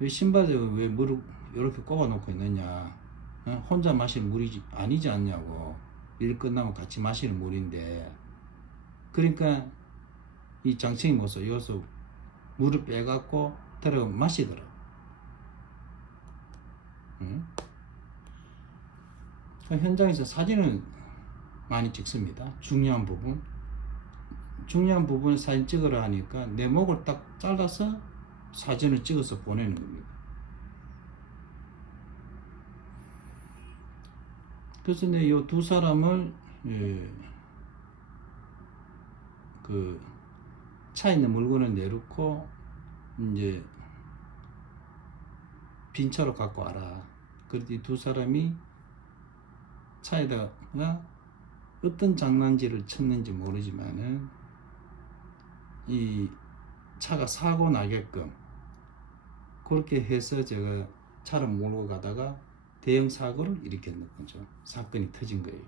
왜 신발에 왜 물을 이렇게 꼽아 놓고 있느냐. 혼자 마실 물이 아니지 않냐고. 일 끝나면 같이 마시는 물인데. 그러니까 이 장청이 모서 여기서 물을 빼갖고 들어가 마시더라고. 응? 현장에서 사진을 많이 찍습니다. 중요한 부분 사진 찍으라 하니까 내 목을 딱 잘라서 사진을 찍어서 보내는 겁니다. 그래서 이 두 사람을 차에 있는 물건을 내놓고 이제 빈 차로 갖고 와라. 그랬더니 두 사람이 차에다가 어떤 장난질을 쳤는지 모르지만은 이 차가 사고 나게끔 그렇게 해서 제가 차를 몰고 가다가 대형 사고를 일으켰는 거죠. 사건이 터진 거예요.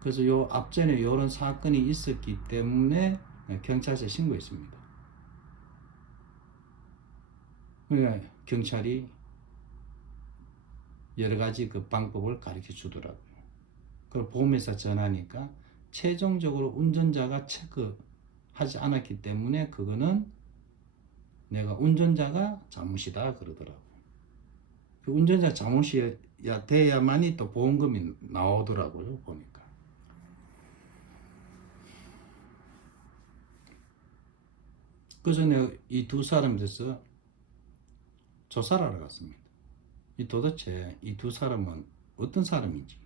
그래서 앞전에 이런 사건이 있었기 때문에 경찰서에 신고했습니다. 그러니까 경찰이 여러 가지 그 방법을 가르쳐 주더라고요. 그걸 보험회사 전화하니까 최종적으로 운전자가 체크하지 않았기 때문에 그거는 내가 운전자가 잘못이다 그러더라고. 그 운전자 잘못이야 돼야만이 또 보험금이 나오더라고요 보니까. 그래서 내가 이 두 사람에 대해서 조사를 하러 갔습니다. 도대체 이 두 사람은 어떤 사람인지.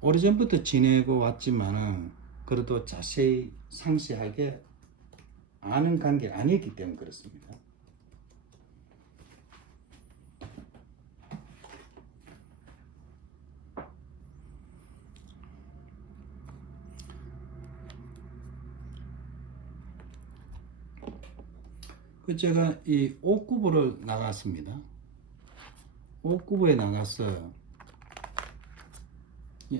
오래전부터 지내고 왔지만은 그래도 자세히 상세하게 아는 관계가 아니었기 때문에 그렇습니다. 그 제가 이 옥구부를 나갔습니다. 옥구부에 나가서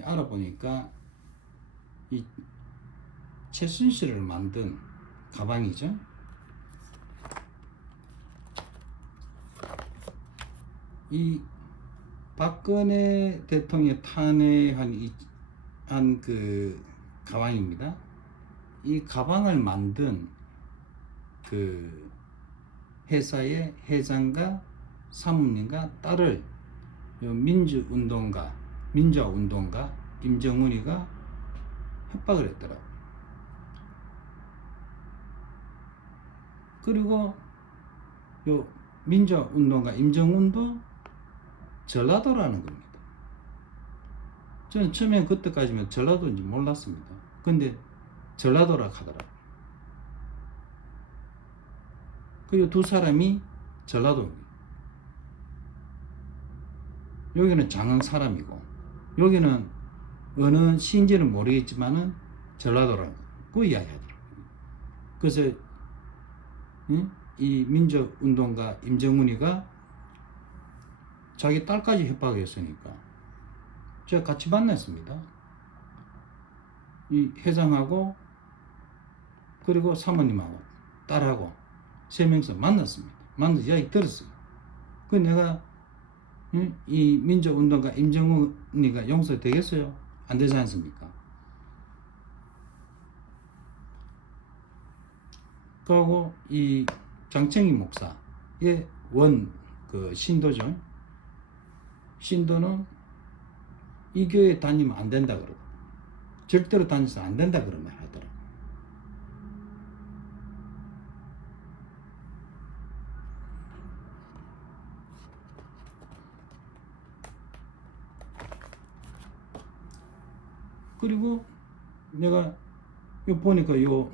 알아보니까 이 최순실을 만든 가방이죠. 이 박근혜 대통령 탄핵한 그 가방입니다. 이 가방을 만든 그 회사의 회장과 사모님과 딸을 민주운동가 임정훈이가 협박을 했더라고. 그리고 요 민주운동가 임정훈도 전라도라는 겁니다. 저는 처음에 그때까지는 전라도인지 몰랐습니다. 근데 전라도라 하더라고. 그리고 두 사람이 전라도입니다. 여기는 장흥 사람이고 여기는 어느 시인지는 모르겠지만은 전라도라고 그 이야기하더라고요. 그래서 이 민주운동가 임정훈이가 자기 딸까지 협박했으니까 제가 같이 만났습니다. 이 회장하고 그리고 사모님하고 딸하고 세 명이서 만났습니다. 만나서 이야기 들었어요. 그 내가 이 민주운동가 임정훈이가 용서되겠어요? 안 되지 않습니까? 그리고 이 장청희 목사의 그 신도죠. 신도는 이 교회 다니면 안 된다 그러고 절대로 다니서 안 된다 그런 말 하더라고. 그리고 내가 요 보니까 요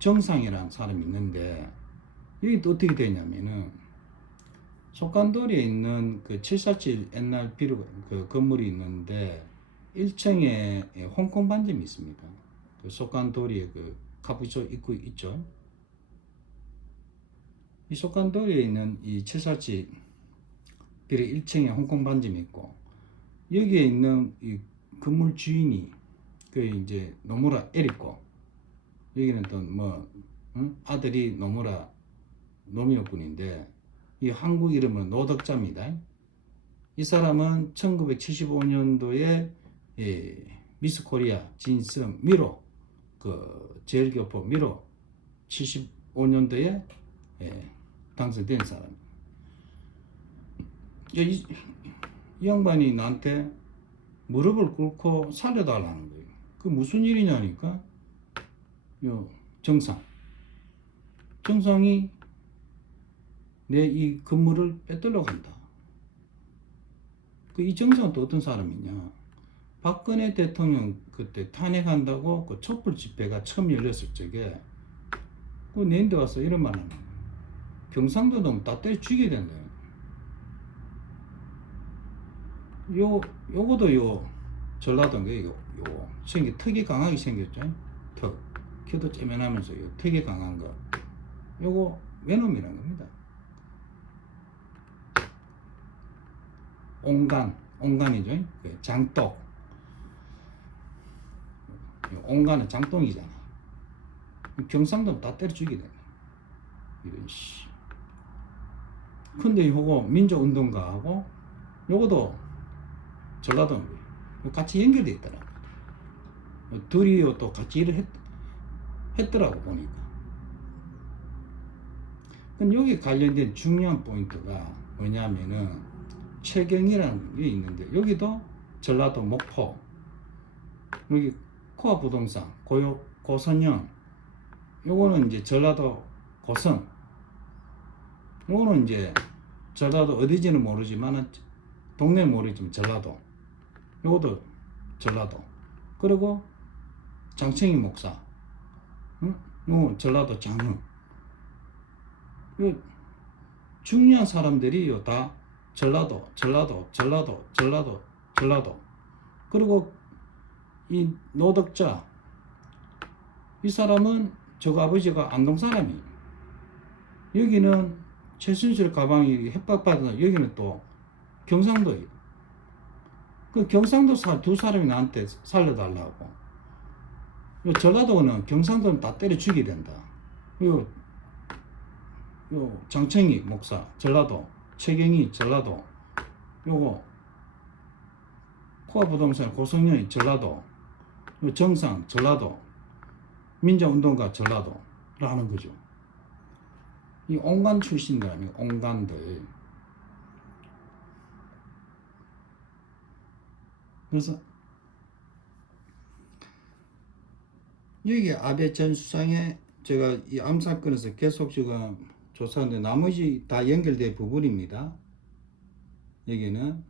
정상이라는 사람이 있는데 여기 또 어떻게 되냐면은 속간도리에 있는 그 747 옛날 비루 그 건물이 있는데 1층에 홍콩 반점이 있습니다. 그 속간도리에 그 카푸초 입구 있죠. 이 속간도리에 있는 이 747 비루 1층에 홍콩 반점이 있고 여기에 있는 이 건물 주인이 그 이제 노무라 에리코 여기는 또 뭐 아들이 노무라 노미노군인데 이 한국 이름은 노덕자입니다. 이 사람은 1975년도에 미스 코리아 진성 미로 그 제일교포 미로 75년도에 당선된 사람. 이 양반이 나한테 무릎을 꿇고 살려달라는 거예요. 그 무슨 일이냐니까 요 정상이 내 이 건물을 빼들려고 한다. 그 이 정상은 또 어떤 사람이냐? 박근혜 대통령 그때 탄핵한다고 그 촛불 집회가 처음 열렸을 적에 그 내한테 와서 이런 말 하는 거야. 경상도 놈 다 때려 죽여야 된다. 요거도 요 전라도인 거예요. 요 턱이 강하게 생겼죠. 턱. 키도 째면하면서 요 턱이 강한 거. 요거 외놈이라는 겁니다. 옹간이죠. 장독. 옹간은 장독이잖아. 경상도 다 때려 죽이게 되네. 이런 씨. 근데 요거 민주운동가하고 요거도 전라도인 거예요. 같이 연결돼 있더라. 둘이 또 같이 일을 했더라고 보니까. 근데 여기 관련된 중요한 포인트가 뭐냐면은 최경이라는 게 있는데 여기도 전라도 목포, 여기 코아 부동산 고선형, 요거는 이제 전라도 고성, 요거는 이제 전라도 어디지는 모르지만 동네 모르지만 전라도, 요것도 전라도. 그리고 장청희 목사, 응? 요 전라도 장흥. 요 중요한 사람들이 다 전라도. 그리고 이 노덕자, 이 사람은 저 아버지가 안동 사람이에요. 여기는 최순실 가방이 협박받아서 여기는 또 경상도예요. 그 경상도 두 사람이 나한테 살려달라고. 요 전라도는 경상도는 다 때려 죽이게 된다. 요 장청희 목사 전라도, 최경희 전라도, 요거 코아 부동산 고성현이 전라도, 요 정상 전라도, 민자운동가 전라도라는 거죠. 이 온간 출신들 아니에요. 온간들. 그래서 여기 아베 전 수상의 제가 이 암사건에서 계속 지금 조사하는데 나머지 다 연결된 부분입니다. 여기는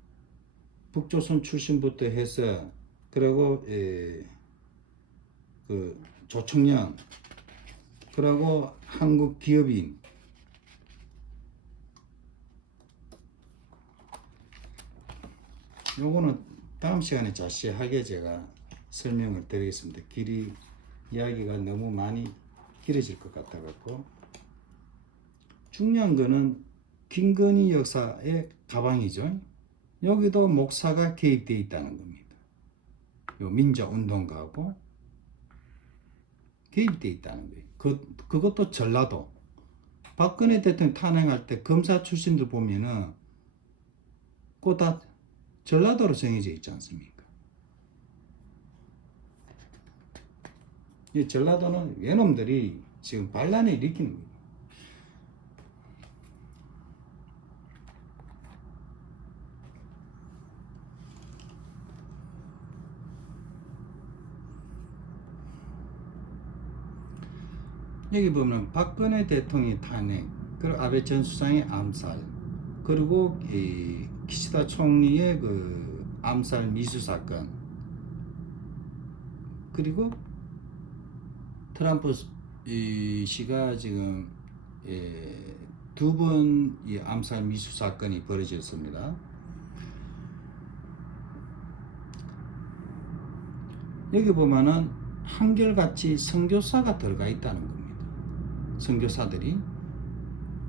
북조선 출신부터 해서 그리고 그 조청년, 그리고 한국 기업인, 요거는 다음 시간에 자세하게 제가 설명을 드리겠습니다. 길이 이야기가 너무 많이 길어질 것 같아 갖고. 중요한 거는 김건희 여사의 가방이죠. 여기도 목사가 개입되어 있다는 겁니다. 요 민자운동가하고 개입되어 있다는 거예요. 그것도 전라도. 박근혜 대통령 탄핵할 때 검사 출신들 보면은 그거 다 전라도로 정해져 있지 않습니까? 이 전라도는 외놈들이 지금 반란을 일으키는 거예요. 여기 보면 박근혜 대통령의 탄핵, 그리고 아베 전 수상의 암살, 그리고 이 기시다 총리의 그 암살 미수 사건, 그리고 트럼프 씨가 지금 두 번 이 암살 미수 사건이 벌어졌습니다. 여기 보면은 한결같이 선교사가 들어가 있다는 겁니다. 선교사들이,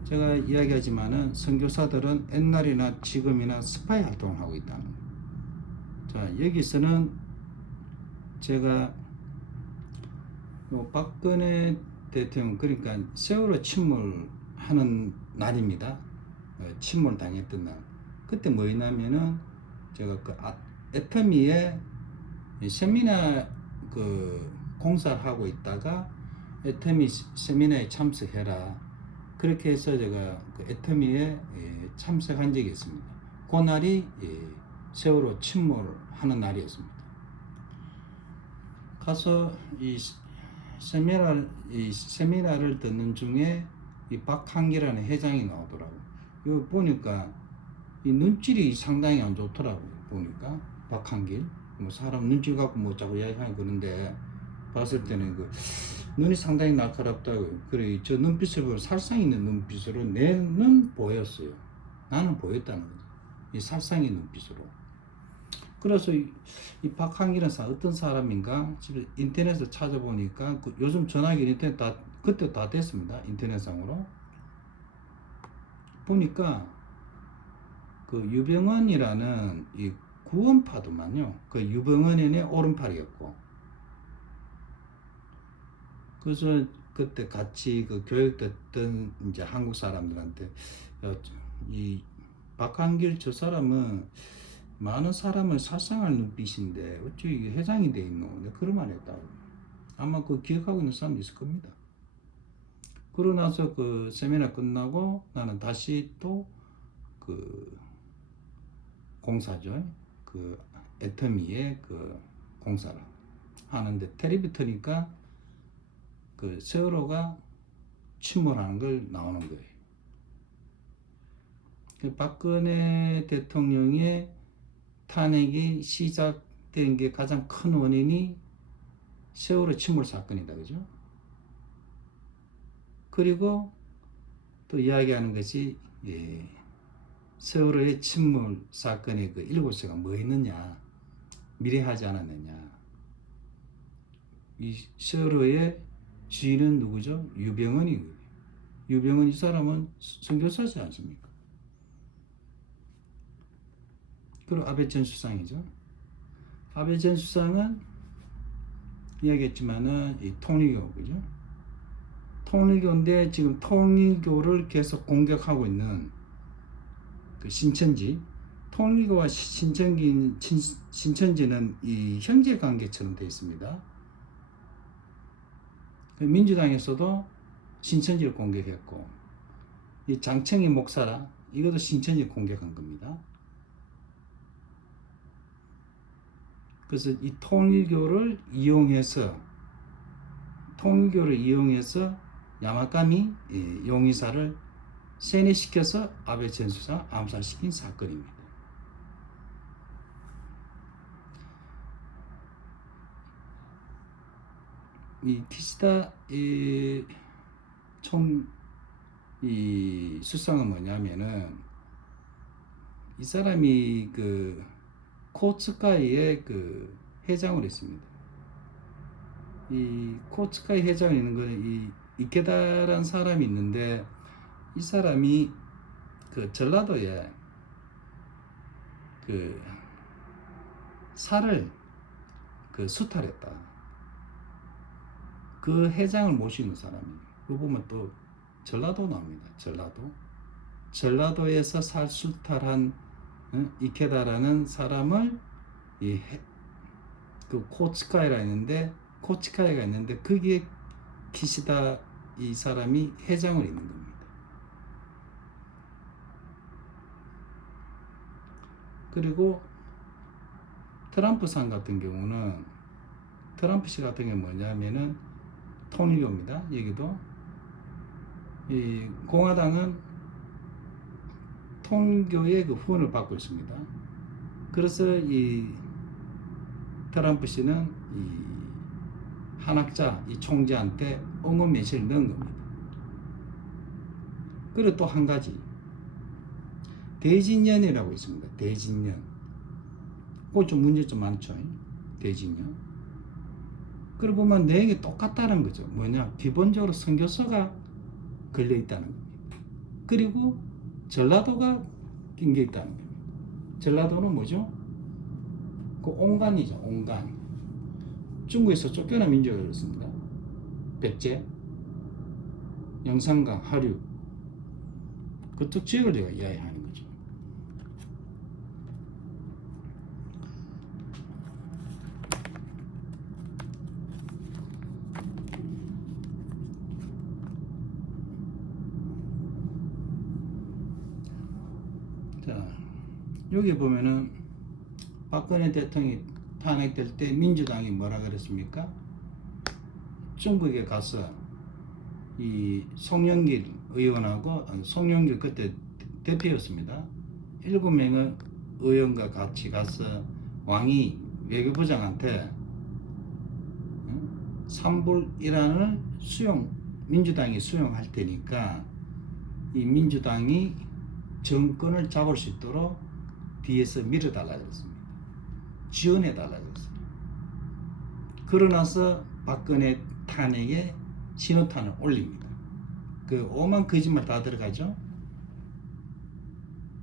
제가 이야기하지만은 선교사들은 옛날이나 지금이나 스파이 활동을 하고 있다는 거예요. 자, 여기서는 제가 박근혜 대통령, 그러니까 세월호 침몰하는 날입니다. 침몰 당했던 날. 그때 뭐였냐면은 제가 그 애터미에 세미나 그 공사를 하고 있다가 애터미 세미나에 참석해라. 그렇게 해서 제가 그 애터미에 참석한 적이 있습니다. 그 날이 세월호 침몰하는 날이었습니다. 가서 이 세미나를 듣는 중에 이 박한기라는 회장이 나오더라고요. 이거 보니까 이 눈질이 상당히 안 좋더라고요. 보니까 박한길, 뭐 사람 눈질 갖고 뭐 자꾸 이야기하고 그러는데 봤을 때는 그 눈이 상당히 날카롭다고요. 그래, 저 눈빛을 보면 살상 있는 눈빛으로 내 눈 보였어요. 나는 보였다는 거죠. 이 살상 있는 눈빛으로. 그래서 이 박한길은 어떤 사람인가 지금 인터넷에서 찾아보니까 요즘 전화기 인터넷 그때 다 됐습니다. 인터넷상으로 보니까 그 유병헌이라는 이 구원파도만요. 그 유병헌의 오른팔이었고, 그래서 그때 같이 그 교육됐던 이제 한국 사람들한테 이 박한길 저 사람은 많은 사람을 살상할 눈빛인데 어째 이게 회장이 돼 있노? 내가 그런 말 했다고. 아마 그 기억하고 있는 사람도 있을 겁니다. 그러고 나서 그 세미나 끝나고 나는 다시 또 그 공사죠. 그 애터미의 그 공사를 하는데 텔레비 트니까 그 세월호가 침몰하는 걸 나오는 거예요. 그 박근혜 대통령의 탄핵이 시작된 게 가장 큰 원인이 세월호 침몰 사건이다, 그죠? 그리고 또 이야기하는 것이 세월호의 침몰 사건의 그 일곱새가 뭐 있느냐, 미래하지 않았느냐. 이 세월호의 주인은 누구죠? 유병헌이. 유병헌 이 사람은 선교사지 않습니까? 그리고 아베 전 수상이죠. 아베 전 수상은 이야기했지만은 이 통일교, 그죠? 통일교인데 지금 통일교를 계속 공격하고 있는 그 신천지, 통일교와 신천지는 이 형제 관계처럼 되어 있습니다. 민주당에서도 신천지를 공격했고, 이 장청희 목사라 이것도 신천지를 공격한 겁니다. 그래서 이 통일교를 이용해서 야마카미 용의사를 세뇌시켜서 아베 전 수상 암살시킨 사건입니다. 이 키시다 수상은 뭐냐면은 이 사람이 그 코츠카이의 그 회장을 했습니다. 이 코츠카이 회장이 있는 거는 이 이케다라는 사람이 있는데 이 사람이 그 전라도에 그 살을 그 수탈했다. 그 회장을 모시는 사람이에요. 그 보면 또 전라도 나옵니다. 전라도에서 살 수탈한 이케다라는 사람을 그 코츠카이가 있는데 거기에 키시다 이 사람이 회장을 있는 겁니다. 그리고 트럼프 씨 같은 경우는 뭐냐면은 통일교입니다. 여기도 이 공화당은 통일교의 그 후원을 받고 있습니다. 그래서 이 트럼프 씨는 이 한학자 이 총재한테 응원 메시지를 넣은 겁니다. 그리고 또 한 가지 대진년이라고 있습니다. 대진년. 그거 좀 문제 좀 많죠. 대진년. 그러고 보면 내용이 똑같다는 거죠. 뭐냐? 기본적으로 선교사가 걸려 있다는 겁니다. 그리고 전라도가 낀 게 있다는 겁니다. 전라도는 뭐죠? 그 온간이죠. 온간. 중국에서 쫓겨난 민족이 그렇습니다. 백제, 영산강, 하류. 그쪽 지역을 제가 이야기하는 거죠. 자, 여기 보면은 박근혜 대통령이 탄핵될 때 민주당이 뭐라 그랬습니까? 중국에 가서 이 송영길 의원하고 송영길 그때 대표였습니다. 7명의 의원과 같이 가서 왕이 외교부장한테 3불 1안을 민주당이 수용할 테니까 이 민주당이 정권을 잡을 수 있도록 뒤에서 밀어달라 그랬습니다. 지원해달라 그랬습니다. 그러나서 박근혜 탄핵에 신호탄을 올립니다. 그 오만 거짓말 다 들어가죠.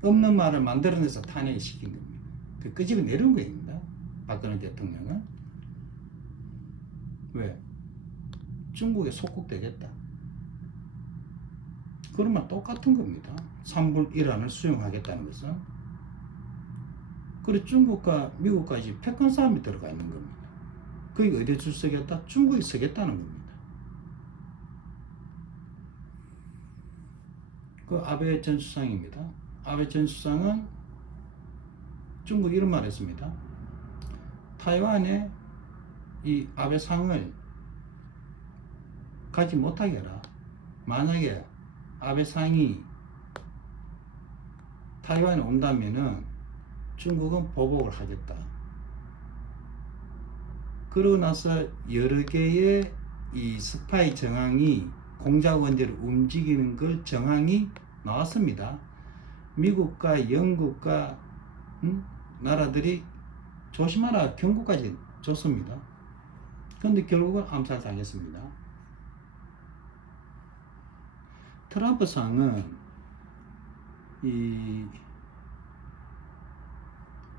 없는 말을 만들어내서 탄핵을 시킨 겁니다. 그 끄집어 내려온 겁니다. 박근혜 대통령은. 왜? 중국에 속국되겠다. 그러면 똑같은 겁니다. 3불 1안을 수용하겠다는 것은. 그리고 중국과 미국까지 패권 싸움이 들어가 있는 겁니다. 그게 어디에 줄 서겠다? 중국에 서겠다는 겁니다. 그 아베 전 수상입니다. 아베 전 수상은 중국 이런 말 했습니다. 타이완에 이 아베 상을 가지 못하게 해라. 만약에 아베 상이 타이완에 온다면은 중국은 보복을 하겠다. 그러고 나서 여러 개의 이 스파이 정황이 공작원들을 움직이는 걸 정황이 나왔습니다. 미국과 영국과 나라들이 조심하라 경고까지 줬습니다. 그런데 결국은 암살당했습니다. 트럼프 상은 이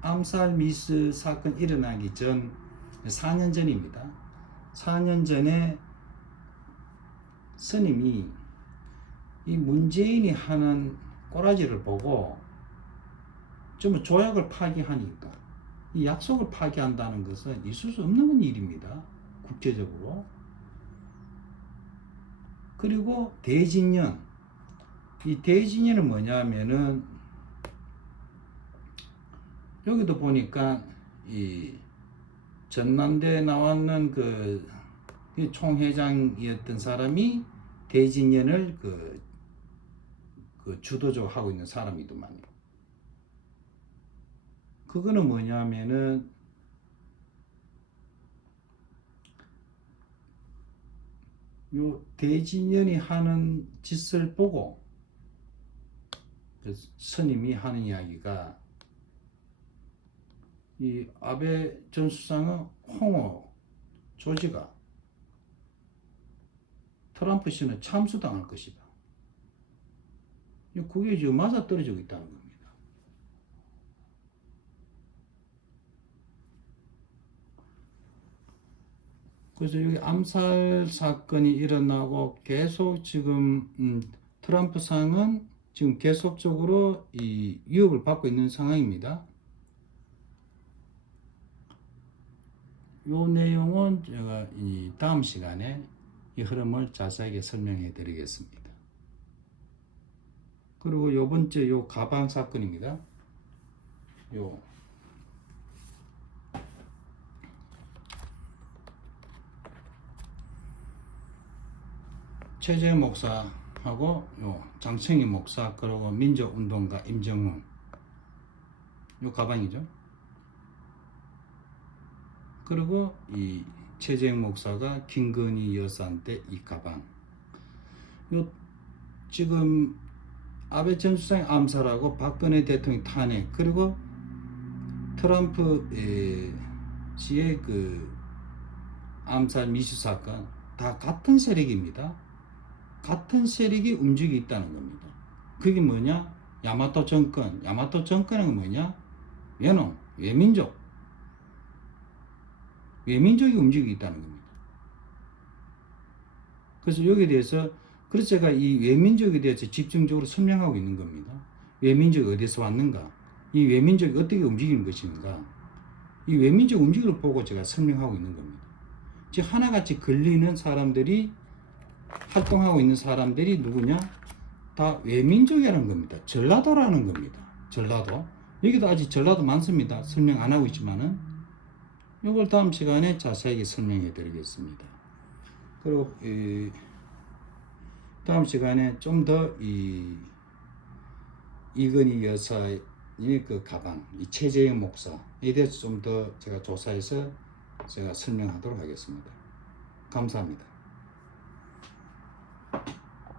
암살 미스 사건 일어나기 전 4년 전입니다. 4년 전에 스님이 이 문재인이 하는 꼬라지를 보고 좀 조약을 파기하니까 이 약속을 파기한다는 것은 있을 수 없는 일입니다. 국제적으로. 그리고 대진년. 이 대진년은 뭐냐면은 여기도 보니까 이 전남대에 나왔는 그 총회장이었던 사람이 대진년을 그 주도적으로 하고 있는 사람이더만요. 그거는 뭐냐면은 요 대진년이 하는 짓을 보고 그 스님이 하는 이야기가 이 아베 전 수상의 홍어 조지가 트럼프 씨는 참수당할 것이다. 그게 지금 맞아떨어지고 있다는 겁니다. 그래서 여기 암살 사건이 일어나고 계속 지금 트럼프 상은 지금 계속적으로 이 위협을 받고 있는 상황입니다. 요 내용은 제가 이 다음 시간에 이 흐름을 자세하게 설명해 드리겠습니다. 그리고 요 번째 요 가방 사건입니다. 요 최재 목사하고 요 장청희 목사 그리고 민족운동가 임정훈 요 가방이죠. 그리고 이 최재 목사가 김건희 여사한테 이 가방. 요 지금 아베 전 수상의 암살하고 박근혜 대통령 탄핵 그리고 트럼프 씨의 그 암살 미수 사건 다 같은 세력입니다. 같은 세력이 움직이고 있다는 겁니다. 그게 뭐냐? 야마토 정권. 야마토 정권은 뭐냐? 외놈, 외민족. 외민족이 움직이고 있다는 겁니다. 그래서 여기에 대해서 그래서 제가 이 외민족에 대해서 집중적으로 설명하고 있는 겁니다. 외민족이 어디서 왔는가? 이 외민족이 어떻게 움직이는 것인가? 이 외민족 움직임을 보고 제가 설명하고 있는 겁니다. 즉 하나같이 걸리는 사람들이 활동하고 있는 사람들이 누구냐? 다 외민족이라는 겁니다. 전라도라는 겁니다. 전라도. 여기도 아직 전라도 많습니다. 설명 안 하고 있지만은 이걸 다음 시간에 자세하게 설명해 드리겠습니다. 그리고 다음 시간에 좀 더 이건희 여사의 그 가방, 이 최재형 목사에 대해서 좀 더 제가 조사해서 제가 설명하도록 하겠습니다. 감사합니다.